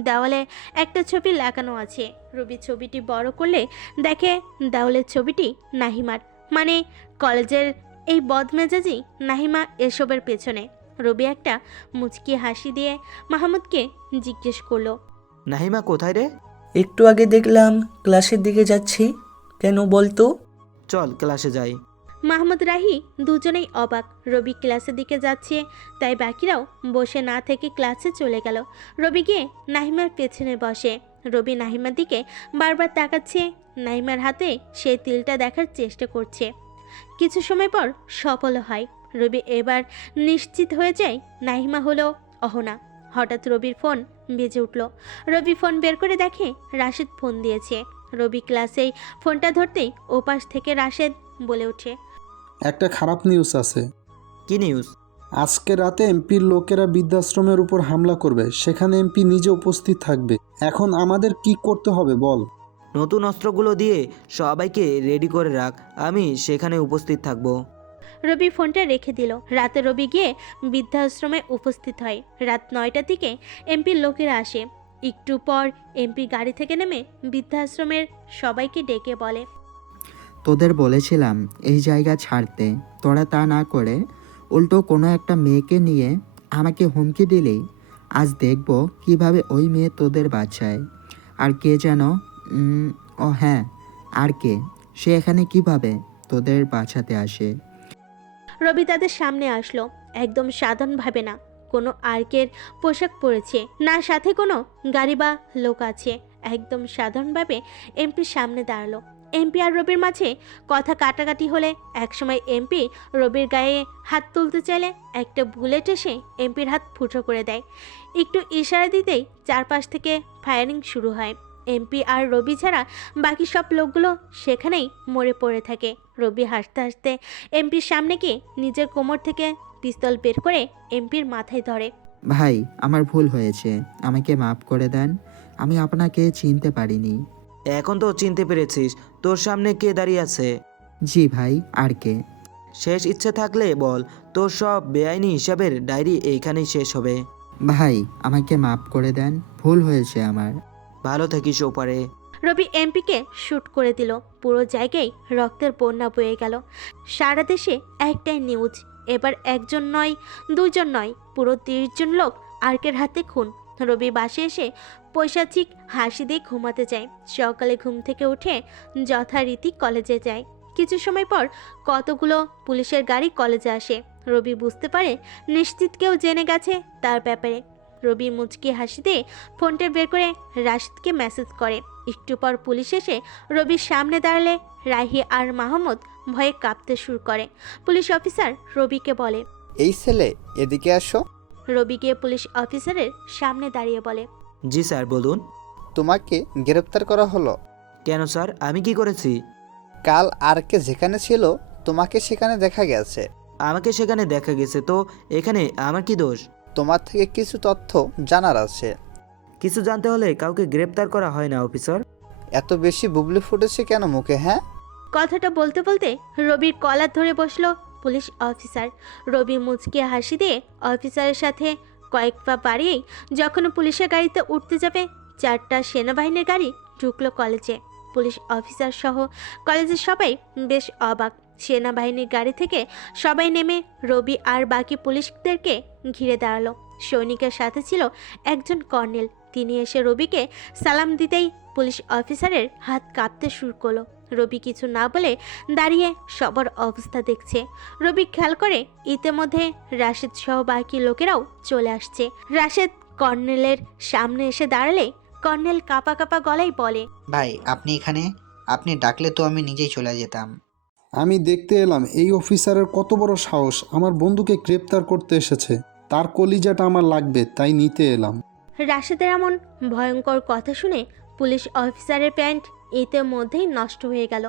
দেওয়ালে একটা ছবি লাগানো আছে। রবি ছবিটি বড় করলে দেখে দেওয়ালের ছবিটি নাহিমার, মানে কলেজের এই বদমেজাজি নাহিমা এসবের পেছনে। রবি একটা মুচকি হাসি দিয়ে মাহমুদকে জিজ্ঞেস করলো, নাহিমা কোথায় রে? একটু আগে দেখলাম ক্লাসের দিকে যাচ্ছি, কেন বলতো? চল ক্লাসে যাই। মাহমুদ রাহি দুজনেই অবাক। রবি ক্লাসের দিকে যাচ্ছে, তাই বাকিরাও বসে না থেকে ক্লাসে চলে গেল। রবি গিয়ে নাহিমার পেছনে বসে। রবি নাহিমার দিকে বারবার তাকাচ্ছে। নাহিমার হাতে সেই তিলটা দেখার চেষ্টা করছে। কিছু সময় পর সফল হয়। রবি এবার নিশ্চিত হয়ে যায় নাহিমা হলো অহনা। হঠাৎ রবির ফোন বেজে উঠল। রবি ফোন বের করে দেখে রাশেদ ফোন দিয়েছে। রবি ক্লাসেই ফোনটা ধরতেই ওপাশ থেকে রাশেদ বলে ওঠে, একটা খারাপ নিউজ আছে। কি নিউজ? আজকে রাতে এমপির লোকেরা বৃদ্ধাশ্রমের উপর হামলা করবে, সেখানে এমপি নিজে উপস্থিত থাকবে। এখন আমাদের কি করতে হবে বল? নতুন অস্ত্রগুলো দিয়ে সবাইকে রেডি করে রাখ, আমি সেখানে উপস্থিত থাকব। রবি ফোনটা রেখে দিল। রাতে রবি গিয়ে বৃদ্ধাশ্রমে উপস্থিত হয়। রাত 9টার দিকে এমপির লোকেরা আসে। একটু পর এমপি গাড়ি থেকে নেমে বৃদ্ধাশ্রমের সবাইকে ডেকে বলে, তোদের বলেছিলাম এই জায়গা ছাড়তে, তোরা তা না করে উল্টো কোনো একটা মেয়েকে নিয়ে আমাকে হুমকি দিলেই আজ দেখব কিভাবে ওই মেয়ে তোদের বাঁচায়। আর কে যেন ও হ্যাঁ, আর কে, সে এখানে কিভাবে তোদের বাঁচাতে আসে। রবি তাদের সামনে আসলো। একদম সাধারণভাবে না, কোনো আর্কের পোশাক পরেছে না, সাথে কোনো গাড়ি বা লোক আছে। একদম সাধারণভাবে এমপির সামনে দাঁড়ালো। এমপি আর রবির মাঝে কথা কাটাকাটি হলে একসময় এমপি রবির গায়ে হাত তুলতে চাইলে একটা বুলেট এসে এমপির হাত ফুটো করে দেয়। একটু ইশারা দিতেই চারপাশ থেকে ফায়ারিং শুরু হয়। এমপি আর রবি ছাড়া বাকি সব লোকগুলো সেখানেই মরে পড়ে থাকে। রবি হাসতে হাসতে এমপির সামনে গিয়ে নিজের কোমর থেকে পিস্তল বের করে এমপির মাথায় ধরে। ভাই, আমার ভুল হয়েছে, আমাকে মাফ করে দেন, আমি আপনাকে চিনতে পারিনি। এখন তো চিনতে পেরেছিস, তোর সামনে কে দাঁড়িয়ে আছে? জি ভাই, আর কে? শেষ ইচ্ছে থাকলে বল, তোর সব বেআইনি হিসাবের ডায়েরি এইখানেই শেষ হবে। ভাই, আমাকে মাফ করে দেন, ভুল হয়েছে আমার। ভালো থাকিস ওপারে। রবি এমপিকে শ্যুট করে দিল। পুরো জায়গায় রক্তের বন্যা বয়ে গেল। সারা দেশে একটাই নিউজ, এবার একজন নয়, দুজন নয়, পুরো 30 জন লোক আর্কের হাতে খুন। রবি বাসে এসে পৈশাচিক হাসি দিয়ে ঘুমাতে যায়। সকালে ঘুম থেকে উঠে যথারীতি কলেজে যায়। কিছু সময় পর কতগুলো পুলিশের গাড়ি কলেজে আসে। রবি বুঝতে পারে নিশ্চিত কেউ জেনে গেছে তার ব্যাপারে। রবি মুচকি হাসি দিয়ে ফোনটা বের করে রাশিদকে মেসেজ করে। একটু পর পুলিশ এসে রবির সামনে দাঁড়ালে রাহি আর মাহমুদ ভয়ে কাঁপতে শুরু করে। পুলিশ অফিসার রবিকে বলে, এই ছেলে এদিকে আসো। রবি গিয়ে পুলিশ অফিসারের সামনে দাঁড়িয়ে বলে, জি স্যার বলুন। তোমাকে গ্রেপ্তার করা হলো। কেন স্যার, আমি কি করেছি? কাল আরকে যেখানে ছিল তোমাকে সেখানে দেখা গেছে। আমাকে সেখানে দেখা গেছে তো এখানে আমার কি দোষ? তোমার থেকে কিছু তথ্য জানার আছে। কিছু জানতে হলে কাউকে গ্রেপ্তার করা হয় না অফিসার। এত বেশি বুবলি ফুটেছে কেন মুখে? হ্যাঁ, কথাটা বলতে বলতে রবির কলার ধরে বসলো পুলিশ অফিসার। রবি মুচকি হাসি দিয়ে অফিসারের সাথে কয়েক পা বাড়িয়েই যখন পুলিশের গাড়িতে উঠতে যাবে, 4টা সেনাবাহিনীর গাড়ি ঢুকলো কলেজে। পুলিশ অফিসার সহ কলেজের সবাই বেশ অবাক। সেনাবাহিনীর গাড়ি থেকে সবাই নেমে রবি আর বাকি পুলিশদেরকে ঘিরে দাঁড়ালো। সৈনিকের সাথে ছিল একজন কর্নেল। তিনি এসে রবিকে সালাম দিতেই পুলিশ অফিসারের হাত কাঁপতে শুরু করলো। রবি কিছু না বলে দাঁড়িয়ে সবার অবস্থা দেখছে। রবি খেয়াল করে ইতিমধ্যে রাশেদ সহ বাকি লোকেরাও চলে আসছে। রাশেদ কর্নেলের সামনে এসে দাঁড়ালে কর্নেল কাঁপা কাঁপা গলায় বলে, ভাই আপনি এখানে? আপনি ডাকলে তো আমি নিজেই চলে যেতাম। আমি দেখতে এলাম এই অফিসারের কত বড় সাহস, আমার বন্ধুকে গ্রেপ্তার করতে এসেছে। তার কলিজাটা আমার লাগবে, তাই নিতে এলাম। রাশেদের এমন ভয়ঙ্কর কথা শুনে পুলিশ অফিসারের প্যান্ট ইতিমধ্যেই নষ্ট হয়ে গেল।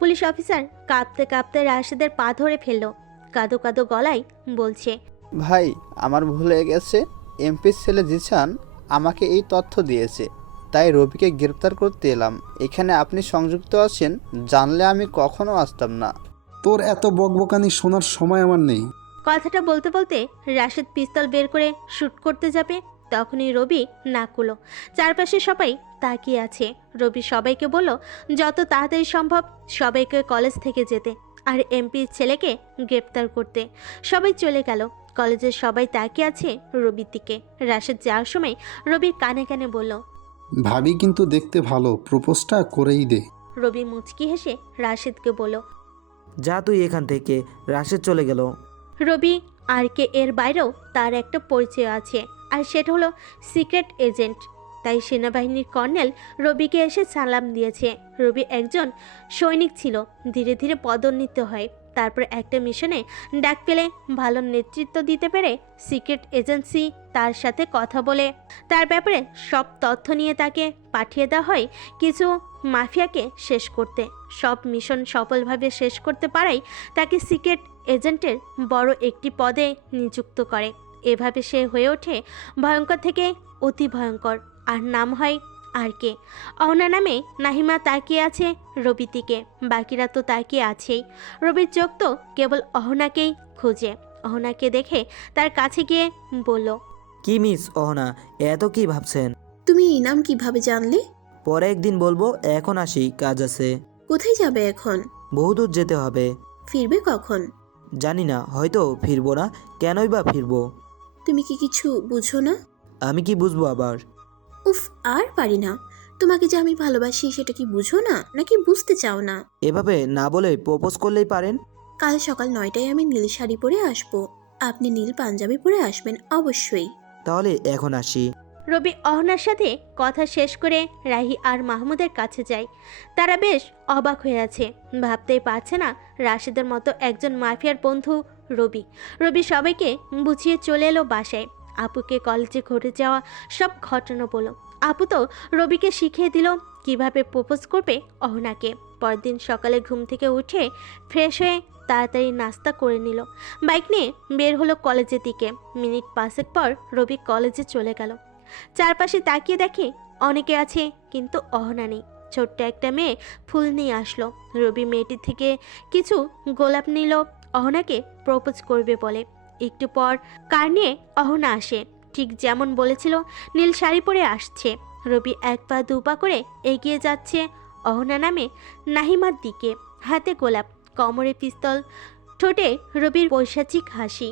পুলিশ অফিসার কাঁপতে কাঁপতে রাশেদের পা ধরে ফেলল। কাঁদো কাঁদো গলায় বলছে, ভাই আমার ভুল হয়ে গেছে। এমপির ছেলে জিসান আমাকে এই তথ্য দিয়েছে, তাই রবিকে গ্রেপ্তার করতে এলাম। এখানে আপনি সংযুক্ত আছেন জানলে আমি কখনো আসতাম না। তোর এত বকবকানি শোনার সময় আমার নেই। কথাটা বলতে বলতে রাশেদ পিস্তল বের করে শ্যুট করতে যাবে, তখনই রবি নাকুলো। চারপাশে সবাই তাকিয়ে আছে। রবি সবাইকে বলল যত তাড়াতাড়ি সম্ভব সবাইকে কলেজ থেকে যেতে আর এমপির ছেলেকে গ্রেপ্তার করতে। সবাই চলে গেল। কলেজের সবাই তাকিয়ে আছে রবির দিকে। রাশেদ যাওয়ার সময় রবির কানে কানে বলল, ভাবি কিন্তু দেখতে ভালো, প্রপোজটা করেই দে। রবি মুচকি হেসে রাশেদকে বলল। যা তুই এখান থেকে। রাশেদ চলে গেল। রবি আর কে এর বাইরেও তার একটা পরিচয় আছে, আর সেটা হলো সিক্রেট এজেন্ট। তাই সেনাবাহিনীর কর্নেল রবিকে এসে সালাম দিয়েছে। রবি একজন সৈনিক ছিল, ধীরে ধীরে পদোন্নীত হয়, তারপর একটা মিশনে ডাক পেলে ভালো নেতৃত্ব দিতে পেরে সিক্রেট এজেন্সি তার সাথে কথা বলে তার ব্যাপারে সব তথ্য নিয়ে তাকে পাঠিয়ে দেওয়া হয় কিছু মাফিয়াকে শেষ করতে। সব মিশন সফলভাবে শেষ করতে পারাই তাকে সিক্রেট এজেন্টের বড় একটি পদে নিযুক্ত করে। এভাবে সে হয়ে ওঠে ভয়ঙ্কর থেকে অতি ভয়ঙ্কর, আর নাম হয় আর কে। অহনা নামে নাহিমা তাকিয়ে আছে রবির দিকে, বাকিরা তো তাকিয়ে আছেই। রবির চোখ তো কেবল অহনাকেই খুঁজে। অহনাকে দেখে তার কাছে গিয়ে বলল। কি মিস অহনা, এত কি ভাবছেন? তুমি ইনাম কিভাবে জানলে? পরে একদিন বলবো, এখন আসি, কাজ আছে। কোথায় যাবে এখন? বহুদূর যেতে হবে। ফিরবে কখন? জানি না, হয়তো ফিরবো না। কেনই বা ফিরবো? তুমি কি কিছু বুঝো না? আমি কি বুঝবো আবার? উফ, আর পারি না। তোমাকে যে আমি ভালোবাসি সেটা কি বুঝো না, নাকি বুঝতে চাও না? এভাবে না বলে প্রপোজ করলেই পারেন। কাল সকাল 9টায় আমি নীল শাড়ি পরে আসবো, আপনি নীল পাঞ্জাবি পরে আসবেন অবশ্যই। তাহলে এখন আসি। রবি অহনার সাথে কথা শেষ করে রাহি আর মাহমুদের কাছে যায়। তারা বেশ অবাক হয়ে আছে, ভাবতেই পারছে না রাশেদের মতো একজন মাফিয়ার বন্ধু রবি সবাইকে বুঝিয়ে চলে এলো বাসায়। আপুকে কলেজে ঘটে যাওয়া সব ঘটনা বলো। আপু তো রবিকে শিখিয়ে দিল কিভাবে প্রপোজ করবে অহনাকে। পরদিন সকালে ঘুম থেকে উঠে ফ্রেশ হয়ে তাড়াতাড়ি নাস্তা করে নিল, বাইক নিয়ে বের হলো কলেজের দিকে। মিনিট 5 পর রবি কলেজে চলে গেল। চারপাশে তাকিয়ে দেখে অনেকে আছে, কিন্তু অহনা নেই। ছোট্ট একটা মেয়ে ফুল নিয়ে আসলো। রবি মেয়েটির থেকে কিছু গোলাপ নিল অহনাকে প্রপোজ করবে বলে। একটু পর কার নিয়ে অহনা আসে, ঠিক যেমন বলেছিল নীল শাড়ি পরে আসছে। রবি 1 পা 2 পা করে এগিয়ে যাচ্ছে অহনা নামে নাহিমার দিকে, হাতে গোলাপ, কোমরে পিস্তল, ঠোঁটে রবির পৈশাচিক হাসি।